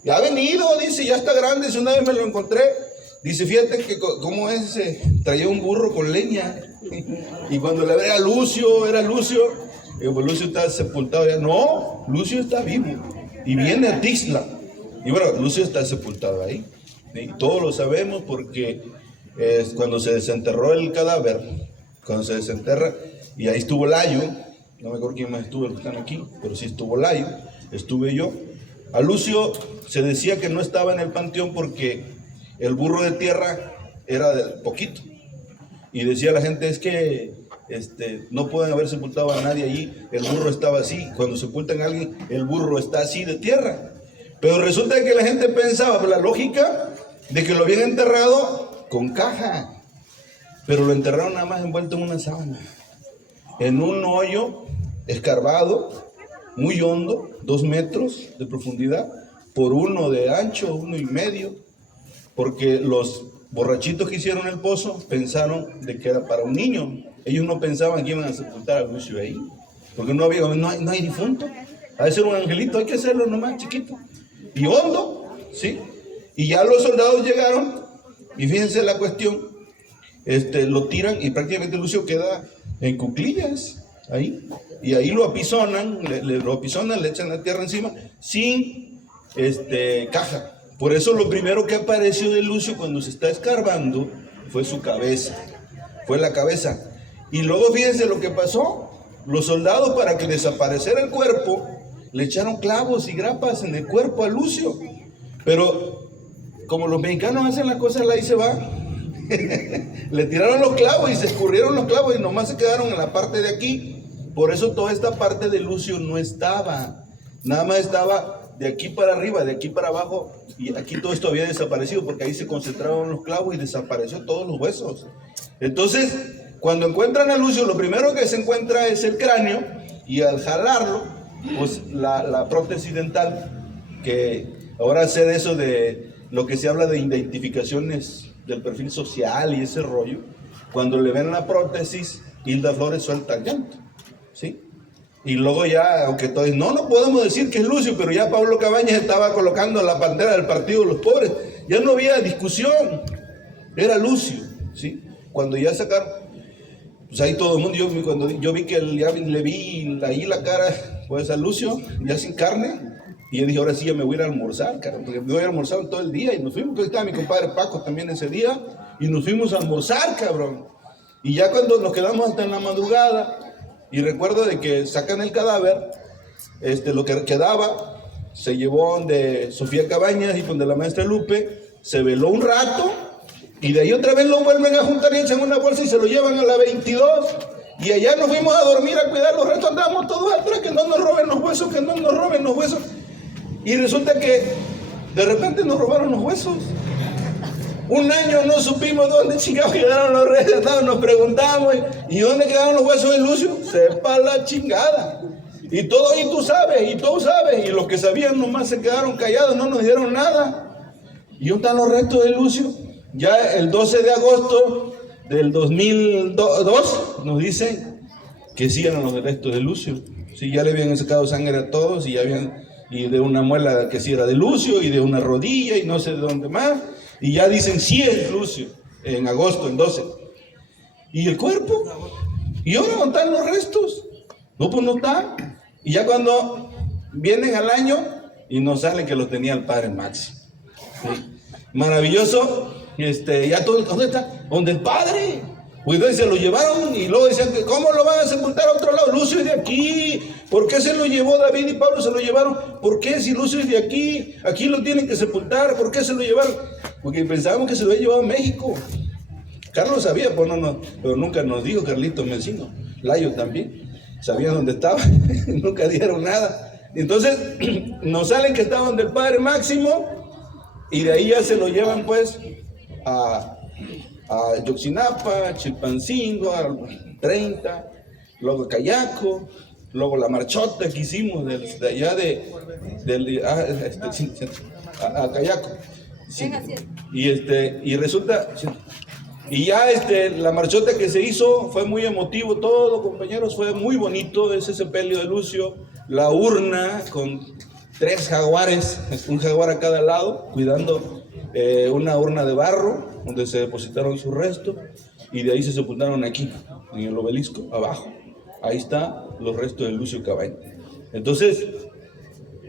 Ya ha venido, dice, ya está grande, dice, una vez me lo encontré. Dice, fíjate que cómo es, traía un burro con leña. Y cuando le ve a Lucio, era Lucio. Digo, pues Lucio está sepultado ya. No, Lucio está vivo. Y viene a Tixla. Y bueno, Lucio está sepultado ahí. Y todos lo sabemos porque cuando se desenterró el cadáver, cuando se desenterra, y ahí estuvo Layo, no me acuerdo quién más estuvo, los que están aquí, pero sí estuvo Layo, estuve yo. A Lucio se decía que no estaba en el panteón porque el burro de tierra era de poquito. Y decía la gente, es que no pueden haber sepultado a nadie allí, el burro estaba así. Cuando sepultan a alguien, el burro está así de tierra. Pero resulta que la gente pensaba, por la lógica, de que lo habían enterrado con caja. Pero lo enterraron nada más envuelto en una sábana. En un hoyo escarbado, muy hondo, 2 metros de profundidad, por 1 de ancho, 1,5. Porque los borrachitos que hicieron el pozo pensaron de que era para un niño. Ellos no pensaban que iban a sepultar a Lucio ahí. Porque no hay difunto. Ha de ser un angelito, hay que hacerlo nomás chiquito. Y hondo, ¿sí? Y ya los soldados llegaron, y fíjense la cuestión, lo tiran y prácticamente Lucio queda en cuclillas, ahí. Y ahí lo apisonan, lo apisonan, le echan la tierra encima, sin caja. Por eso lo primero que apareció de Lucio cuando se está escarbando fue su cabeza, fue la cabeza. Y luego fíjense lo que pasó, los soldados para que desapareciera el cuerpo, le echaron clavos y grapas en el cuerpo a Lucio. Pero como los mexicanos hacen las cosas, la ahí se va. Le tiraron los clavos y se escurrieron los clavos y nomás se quedaron en la parte de aquí. Por eso toda esta parte de Lucio no estaba. Nada más estaba de aquí para arriba, de aquí para abajo. Y aquí todo esto había desaparecido porque ahí se concentraron los clavos y desapareció todos los huesos. Entonces, cuando encuentran a Lucio, lo primero que se encuentra es el cráneo. Y al jalarlo, pues la prótesis dental, que ahora sé de eso de lo que se habla de identificaciones del perfil social y ese rollo. Cuando le ven la prótesis, Hilda Flores suelta el llanto, ¿sí? Y luego ya, aunque todos, no podemos decir que es Lucio, pero ya Pablo Cabañas estaba colocando la bandera del Partido de los Pobres. Ya no había discusión, era Lucio, ¿sí? Cuando ya sacaron, pues ahí todo el mundo, cuando yo vi que ya le vi ahí la cara, pues a Lucio, ya sin carne, y yo dije, ahora sí ya me voy a ir a almorzar, cara, porque me voy a almorzar todo el día, y nos fuimos, estaba mi compadre Paco también ese día, y nos fuimos a almorzar, cabrón. Y ya cuando nos quedamos hasta en la madrugada, y recuerdo de que sacan el cadáver, lo que quedaba, se llevó donde Sofía Cabañas y donde la maestra Lupe, se veló un rato, y de ahí otra vez lo vuelven a juntar y echan una bolsa y se lo llevan a la 22. Y allá nos fuimos a dormir, a cuidar los restos, andábamos todos atrás, que no nos roben los huesos, que no nos roben los huesos. Y resulta que de repente nos robaron los huesos. Un año no supimos dónde chingados quedaron los restos, nos preguntamos, ¿y dónde quedaron los huesos de Lucio? Sepa la chingada. Y tú sabes, y los que sabían nomás se quedaron callados, no nos dijeron nada. ¿Y dónde están los restos de Lucio? Ya el 12 de agosto del 2002 nos dicen que sí eran los restos de Lucio. Sí, ya le habían sacado sangre a todos y de una muela que sí era de Lucio y de una rodilla y no sé de dónde más. Y ya dicen sí es Lucio, en agosto, en 12. ¿Y el cuerpo? ¿Y ahora dónde están los restos? No, pues no están. Y ya cuando vienen al año y nos sale que los tenía el padre Maxi. ¿Sí? Maravilloso. Ya todo, ¿dónde está? ¿Dónde el padre? Pues entonces se lo llevaron y luego decían que ¿cómo lo van a sepultar a otro lado? Lucio es de aquí. ¿Por qué se lo llevó David y Pablo? Se lo llevaron. ¿Por qué si Lucio es de aquí? Aquí lo tienen que sepultar. ¿Por qué se lo llevaron? Porque pensábamos que se lo había llevado a México. Carlos sabía, pues pero nunca nos dijo, Carlitos Mencino. Layo también. Sabían dónde estaba. Nunca dieron nada. Entonces nos salen que está donde el padre Máximo y de ahí ya se lo llevan pues a Yoxinapa, Chilpancingo, a 30, luego a Cayaco, luego la marchota que hicimos de allá a Cayaco. Sí. Y resulta, y ya la marchota que se hizo fue muy emotivo todo, compañeros, fue muy bonito ese sepelio de Lucio, la urna con 3 jaguares, un jaguar a cada lado, cuidando una urna de barro donde se depositaron sus restos y de ahí se sepultaron aquí, en el obelisco, abajo. Ahí están los restos de Lucio Cabaña. Entonces,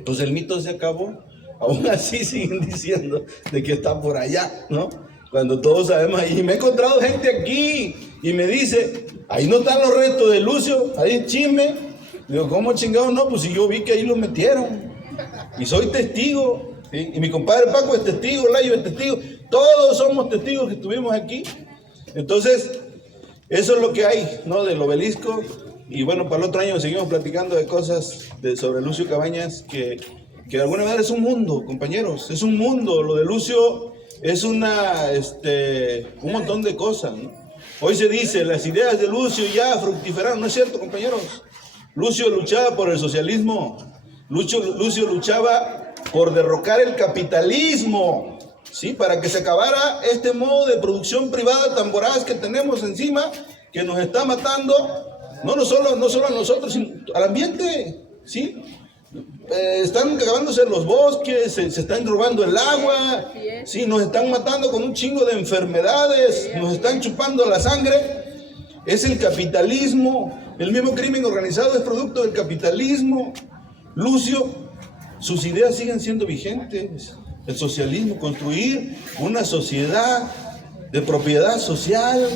pues el mito se acabó. Aún así siguen diciendo de que está por allá, ¿no? Cuando todos sabemos, y me he encontrado gente aquí y me dice, ahí no están los restos de Lucio, ahí es chisme. Digo, ¿cómo chingados no? Pues si yo vi que ahí lo metieron y soy testigo. ¿Sí? Y mi compadre Paco es testigo, Layo es testigo, todos somos testigos que estuvimos aquí. Entonces, eso es lo que hay, ¿no? Del obelisco. Y bueno, para el otro año seguimos platicando de cosas sobre Lucio Cabañas, que de alguna manera es un mundo, compañeros, es un mundo. Lo de Lucio es un montón de cosas, ¿no? Hoy se dice, las ideas de Lucio ya fructiferaron, ¿no es cierto, compañeros? Lucio luchaba por el socialismo, Lucio luchaba por derrocar el capitalismo, ¿sí? Para que se acabara este modo de producción privada tan voraz que tenemos encima, que nos está matando, no solo a nosotros, sino al ambiente, ¿sí? Están acabándose los bosques, se están robando el agua, ¿sí? Nos están matando con un chingo de enfermedades, nos están chupando la sangre. Es el capitalismo, el mismo crimen organizado es producto del capitalismo. Lucio, sus ideas siguen siendo vigentes. El socialismo, construir una sociedad de propiedad social,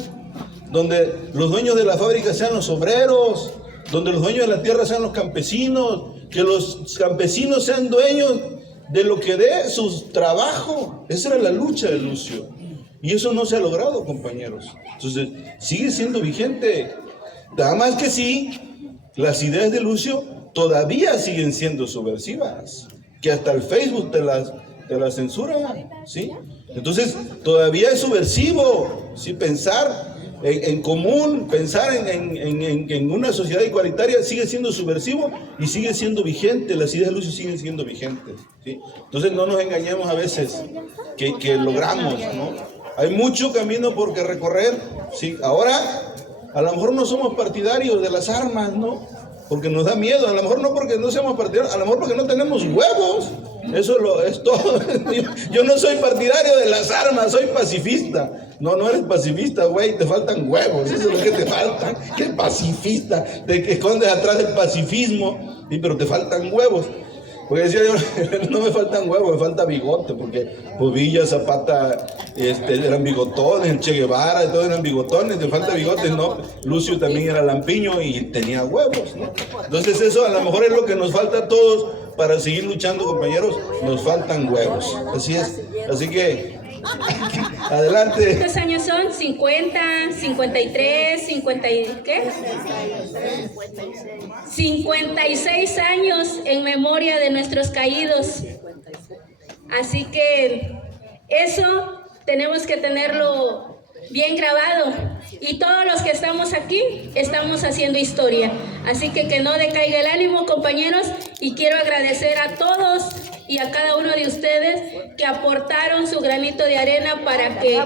donde los dueños de la fábrica sean los obreros, donde los dueños de la tierra sean los campesinos, que los campesinos sean dueños de lo que dé su trabajo. Esa era la lucha de Lucio. Y eso no se ha logrado, compañeros. Entonces, sigue siendo vigente. Nada más que sí, las ideas de Lucio todavía siguen siendo subversivas, que hasta el Facebook te las censura, ¿sí? Entonces, todavía es subversivo, ¿sí? Pensar en común, pensar en una sociedad igualitaria sigue siendo subversivo y sigue siendo vigente. Las ideas de Lucio siguen siendo vigentes, ¿sí? Entonces, no nos engañemos a veces que logramos, ¿no? Hay mucho camino por que recorrer, ¿sí? Ahora, a lo mejor no somos partidarios de las armas, ¿no? Porque nos da miedo, a lo mejor no porque no seamos partidarios, a lo mejor porque no tenemos huevos. Eso es todo. Yo no soy partidario de las armas, soy pacifista. No eres pacifista, güey, te faltan huevos, eso es lo que te falta. ¿Qué pacifista? Te escondes atrás del pacifismo, sí, pero te faltan huevos. Porque decía yo, no me faltan huevos, me falta bigote, porque Villa, Zapata, eran bigotones, Che Guevara, todos eran bigotones, te falta bigote, ¿no? Lucio también era lampiño y tenía huevos, ¿no? Entonces eso a lo mejor es lo que nos falta a todos para seguir luchando, compañeros, nos faltan huevos, así es, así que adelante. ¿Cuántos años son? 50, 53, 50 y ¿qué? 56 años en memoria de nuestros caídos. Así que eso tenemos que tenerlo bien grabado. Y todos los que estamos aquí estamos haciendo historia. Así que no decaiga el ánimo, compañeros. Y quiero agradecer a todos y a cada uno de ustedes que aportaron su granito de arena para que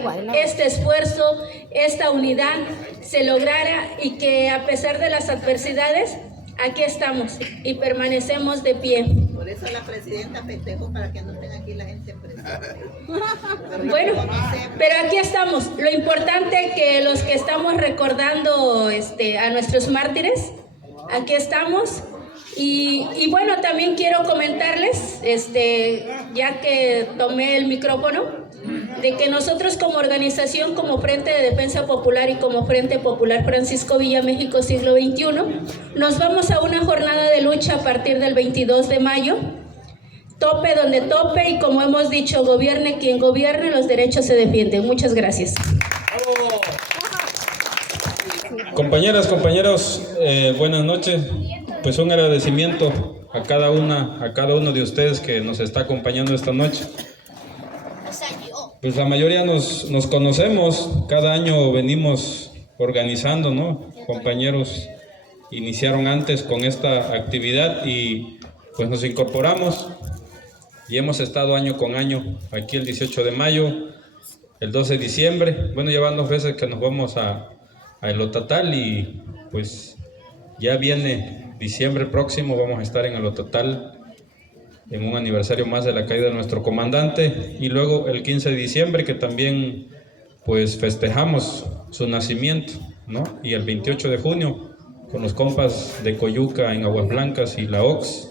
este esfuerzo, esta unidad se lograra y que a pesar de las adversidades, aquí estamos y permanecemos de pie. Por eso la presidenta festejó para que no estén aquí la gente presente. Bueno, pero aquí estamos. Lo importante que los que estamos recordando a nuestros mártires, aquí estamos. Y bueno, también quiero comentarles, ya que tomé el micrófono, de que nosotros como organización, como Frente de Defensa Popular y como Frente Popular Francisco Villa México Siglo XXI, nos vamos a una jornada de lucha a partir del 22 de mayo, tope donde tope, y como hemos dicho, gobierne quien gobierne, los derechos se defienden. Muchas gracias. Compañeras, compañeros, buenas noches. Pues un agradecimiento a cada uno de ustedes que nos está acompañando esta noche. Pues la mayoría nos conocemos, cada año venimos organizando, ¿no? Compañeros iniciaron antes con esta actividad y pues nos incorporamos y hemos estado año con año, aquí el 18 de mayo, el 12 de diciembre, bueno, ya van 2 veces que nos vamos a El Otatal y pues ya viene diciembre próximo, vamos a estar en El Otatal en un aniversario más de la caída de nuestro comandante, y luego el 15 de diciembre que también pues festejamos su nacimiento, ¿no? Y el 28 de junio con los compas de Coyuca en Aguas Blancas y la OX.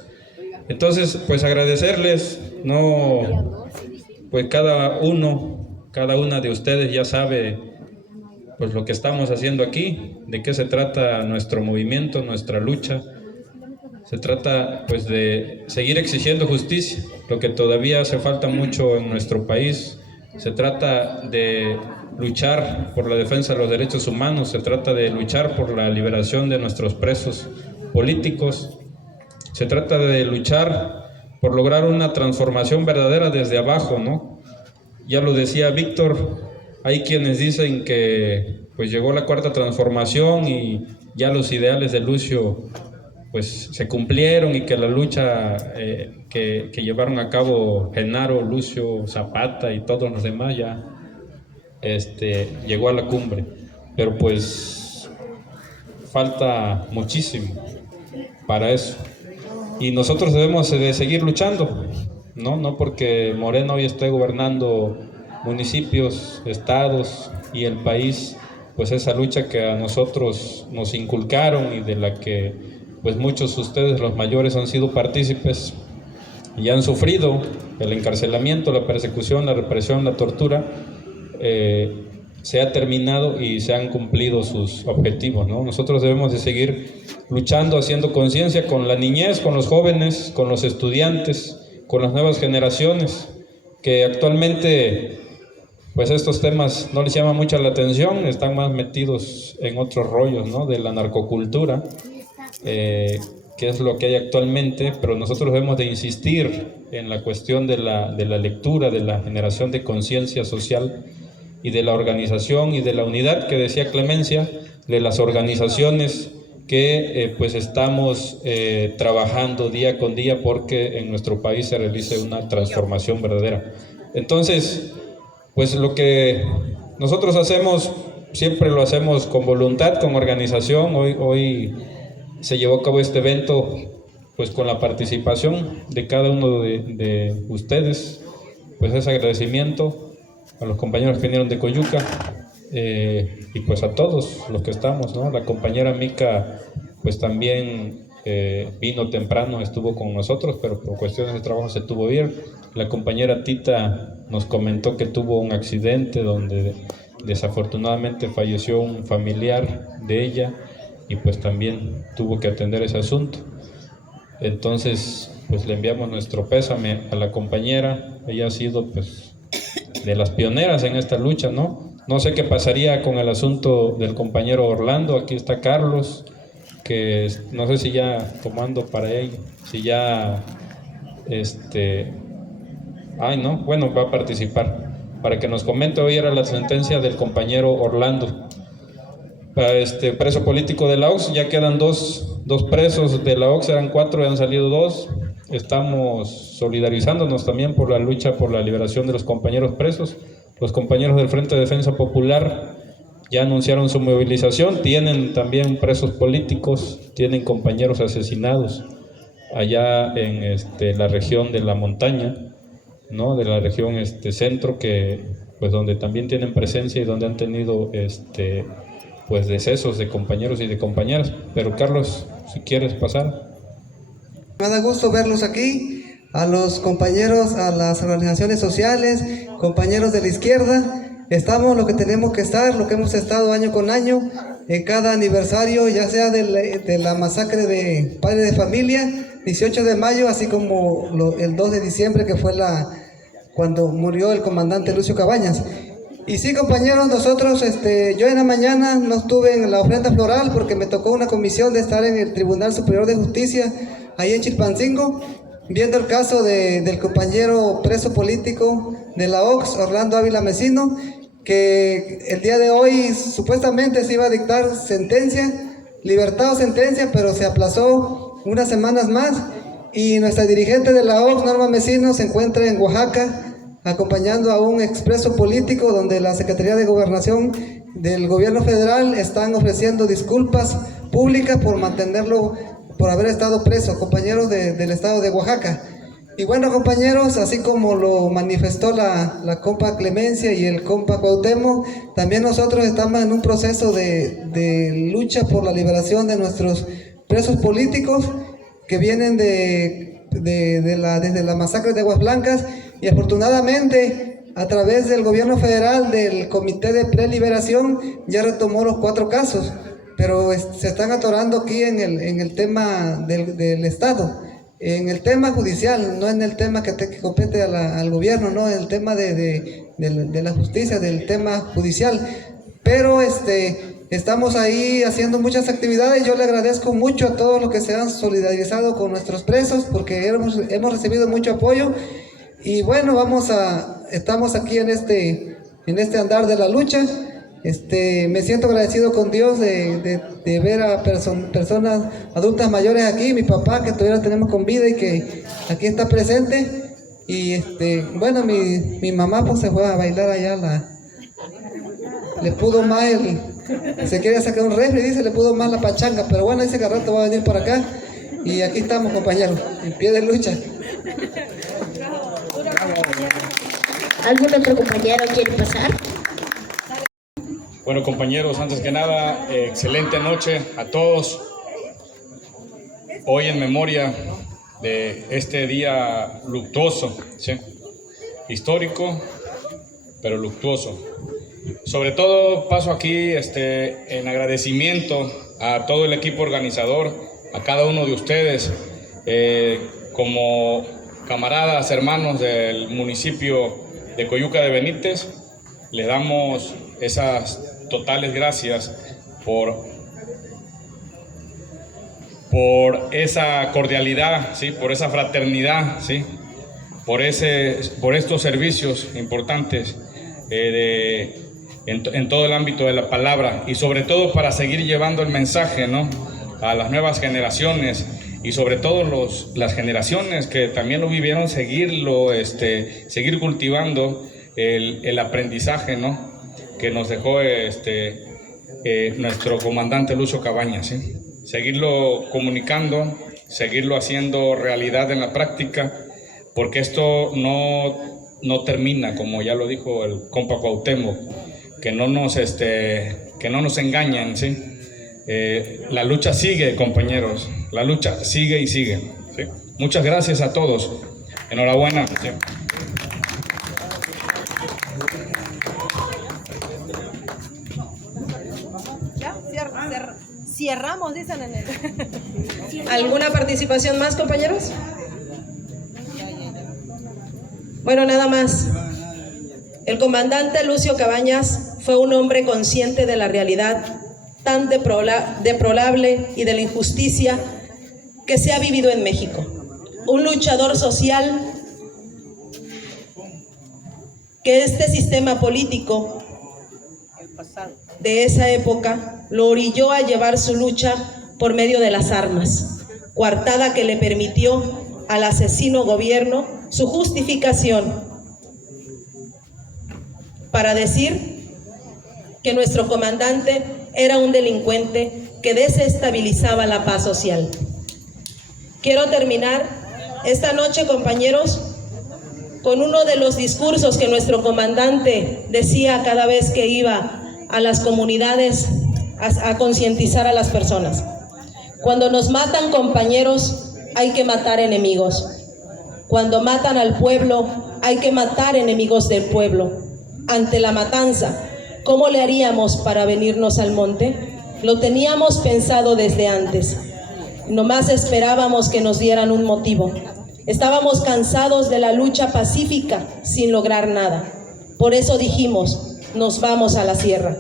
Entonces pues agradecerles, no, pues cada una de ustedes ya sabe pues lo que estamos haciendo aquí, de qué se trata nuestro movimiento, nuestra lucha. Se trata pues de seguir exigiendo justicia, lo que todavía hace falta mucho en nuestro país. Se trata de luchar por la defensa de los derechos humanos, se trata de luchar por la liberación de nuestros presos políticos, se trata de luchar por lograr una transformación verdadera desde abajo, ¿no? Ya lo decía Víctor, hay quienes dicen que pues llegó la cuarta transformación y ya los ideales de Lucio pues se cumplieron y que la lucha que llevaron a cabo Genaro, Lucio, Zapata y todos los demás ya llegó a la cumbre, pero pues falta muchísimo para eso y nosotros debemos de seguir luchando, no porque Morena hoy esté gobernando municipios, estados y el país, pues esa lucha que a nosotros nos inculcaron y de la que pues muchos de ustedes, los mayores, han sido partícipes y han sufrido el encarcelamiento, la persecución, la represión, la tortura, se ha terminado y se han cumplido sus objetivos, ¿no? Nosotros debemos de seguir luchando, haciendo conciencia con la niñez, con los jóvenes, con los estudiantes, con las nuevas generaciones, que actualmente pues estos temas no les llama mucho la atención, están más metidos en otros rollos, ¿no? De la narcocultura, que es lo que hay actualmente, pero nosotros debemos de insistir en la cuestión de la lectura, de la generación de conciencia social y de la organización y de la unidad que decía Clemencia, de las organizaciones que pues estamos trabajando día con día porque en nuestro país se realice una transformación verdadera. Entonces, pues lo que nosotros hacemos, siempre lo hacemos con voluntad, con organización. Hoy se llevó a cabo este evento pues con la participación de cada uno de ustedes, pues ese agradecimiento a los compañeros que vinieron de Coyuca y pues a todos los que estamos, ¿no? La compañera Mica pues también vino temprano, estuvo con nosotros, pero por cuestiones de trabajo se tuvo bien. La compañera Tita nos comentó que tuvo un accidente donde desafortunadamente falleció un familiar de ella y pues también tuvo que atender ese asunto. Entonces pues le enviamos nuestro pésame a la compañera. Ella ha sido pues de las pioneras en esta lucha, ¿no? No sé qué pasaría con el asunto del compañero Orlando. Aquí está Carlos, que no sé si ya tomando para él, si ya no, bueno, va a participar para que nos comente. Hoy era la sentencia del compañero Orlando, preso político de la OX. Ya quedan dos presos de la OX, eran 4 y han salido 2. estamos solidarizándonos también por la lucha por la liberación de los compañeros presos. Los compañeros del Frente de Defensa Popular ya anunciaron su movilización, tienen también presos políticos, tienen compañeros asesinados allá en la región de la montaña, ¿no? De la región centro, que pues donde también tienen presencia y donde han tenido pues decesos de compañeros y de compañeras. Pero Carlos, si quieres pasar. Me da gusto verlos aquí, a los compañeros, a las organizaciones sociales, compañeros de la izquierda. Estamos lo que tenemos que estar, lo que hemos estado año con año, en cada aniversario, ya sea de la masacre de padres de familia, 18 de mayo, así como el 2 de diciembre, que fue cuando murió el comandante Lucio Cabañas. Y sí, compañeros, nosotros, yo en la mañana no estuve en la ofrenda floral porque me tocó una comisión de estar en el Tribunal Superior de Justicia, ahí en Chilpancingo, viendo el caso del compañero preso político de la OX, Orlando Ávila Mesino, que el día de hoy supuestamente se iba a dictar sentencia, libertad o sentencia, pero se aplazó unas semanas más, y nuestra dirigente de la OX, Norma Mesino, se encuentra en Oaxaca acompañando a un expreso político donde la Secretaría de Gobernación del Gobierno Federal están ofreciendo disculpas públicas por por haber estado preso, compañeros del estado de Oaxaca. Y bueno, compañeros, así como lo manifestó la compa Clemencia y el compa Cuauhtémoc, también nosotros estamos en un proceso de lucha por la liberación de nuestros presos políticos que vienen desde la masacre de Aguas Blancas, y afortunadamente a través del gobierno federal, del comité de preliberación, ya retomó los 4 casos, pero se están atorando aquí en el tema del Estado. En el tema judicial, no en el tema que compete al gobierno, no, en el tema de la justicia, del tema judicial. Pero estamos ahí haciendo muchas actividades. Yo le agradezco mucho a todos los que se han solidarizado con nuestros presos, porque hemos recibido mucho apoyo. Y bueno, estamos aquí en este andar de la lucha. Me siento agradecido con Dios de ver a personas adultas mayores aquí, mi papá que todavía lo tenemos con vida y que aquí está presente, y bueno, mi mamá pues se fue a bailar allá, le pudo más se quería sacar un refri, dice, le pudo más la pachanga, pero bueno, ese rato va a venir por acá, y aquí estamos, compañeros, en pie de lucha. ¿Algún otro compañero quiere pasar? Bueno, compañeros, antes que nada, excelente noche a todos. Hoy en memoria de este día luctuoso, ¿sí? Histórico, pero luctuoso. Sobre todo paso aquí en agradecimiento a todo el equipo organizador, a cada uno de ustedes, como camaradas, hermanos del municipio de Coyuca de Benítez. Le damos esas totales gracias por esa cordialidad, ¿sí? Por esa fraternidad, ¿sí? por estos servicios importantes en todo el ámbito de la palabra, y sobre todo para seguir llevando el mensaje, ¿no?, a las nuevas generaciones, y sobre todo las generaciones que también lo vivieron, seguir cultivando el aprendizaje, ¿no?, que nos dejó nuestro comandante Lucio Cabañas, ¿sí? Seguirlo comunicando, seguirlo haciendo realidad en la práctica, porque esto no termina, como ya lo dijo el compa Cuauhtémoc, que no nos engañen, ¿sí? La lucha sigue, compañeros, la lucha sigue y sigue, ¿sí? Muchas gracias a todos, enhorabuena, ¿sí? Cerramos, dicen en el... ¿Alguna participación más, compañeros? Bueno, nada más. El comandante Lucio Cabañas fue un hombre consciente de la realidad tan deplorable y de la injusticia que se ha vivido en México. Un luchador social que este sistema político de esa época lo orilló a llevar su lucha por medio de las armas, coartada que le permitió al asesino gobierno su justificación para decir que nuestro comandante era un delincuente que desestabilizaba la paz social. Quiero terminar esta noche, compañeros, con uno de los discursos que nuestro comandante decía cada vez que iba a las comunidades a concientizar a las personas. Cuando nos matan, compañeros, hay que matar enemigos. Cuando matan al pueblo, hay que matar enemigos del pueblo. Ante la matanza, ¿cómo le haríamos para venirnos al monte? Lo teníamos pensado desde antes. Nomás esperábamos que nos dieran un motivo. Estábamos cansados de la lucha pacífica sin lograr nada. Por eso dijimos, nos vamos a la sierra.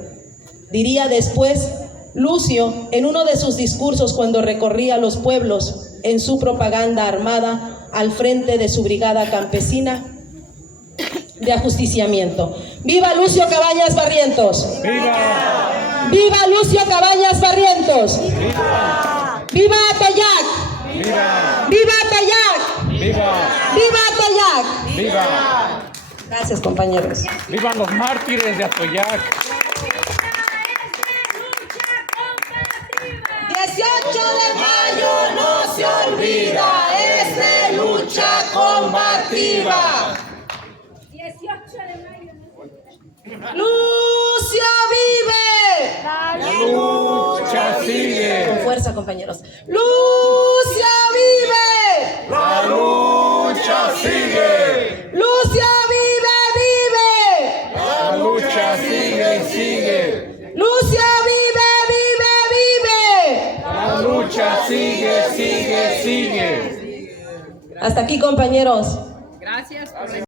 Diría después Lucio en uno de sus discursos cuando recorría los pueblos en su propaganda armada al frente de su brigada campesina de ajusticiamiento. ¡Viva Lucio Cabañas Barrientos! ¡Viva! ¡Viva Lucio Cabañas Barrientos! ¡Viva! ¡Viva Atoyac! ¡Viva! ¡Viva Atoyac! ¡Viva! ¡Viva Atoyac! ¡Viva! Gracias, compañeros. ¡Vivan los mártires de Atoyac! 18 de mayo no se olvida, es de lucha combativa. 18 de mayo. ¡Lucio vive! ¡La lucha sigue! Con fuerza, compañeros. ¡Lucio vive! ¡La lucha sigue! ¡Lucio vive, vive! ¡La lucha sigue y sigue! ¡Lucio vive, vive, vive! ¡La lucha sigue, sigue, sigue! Hasta aquí, compañeros.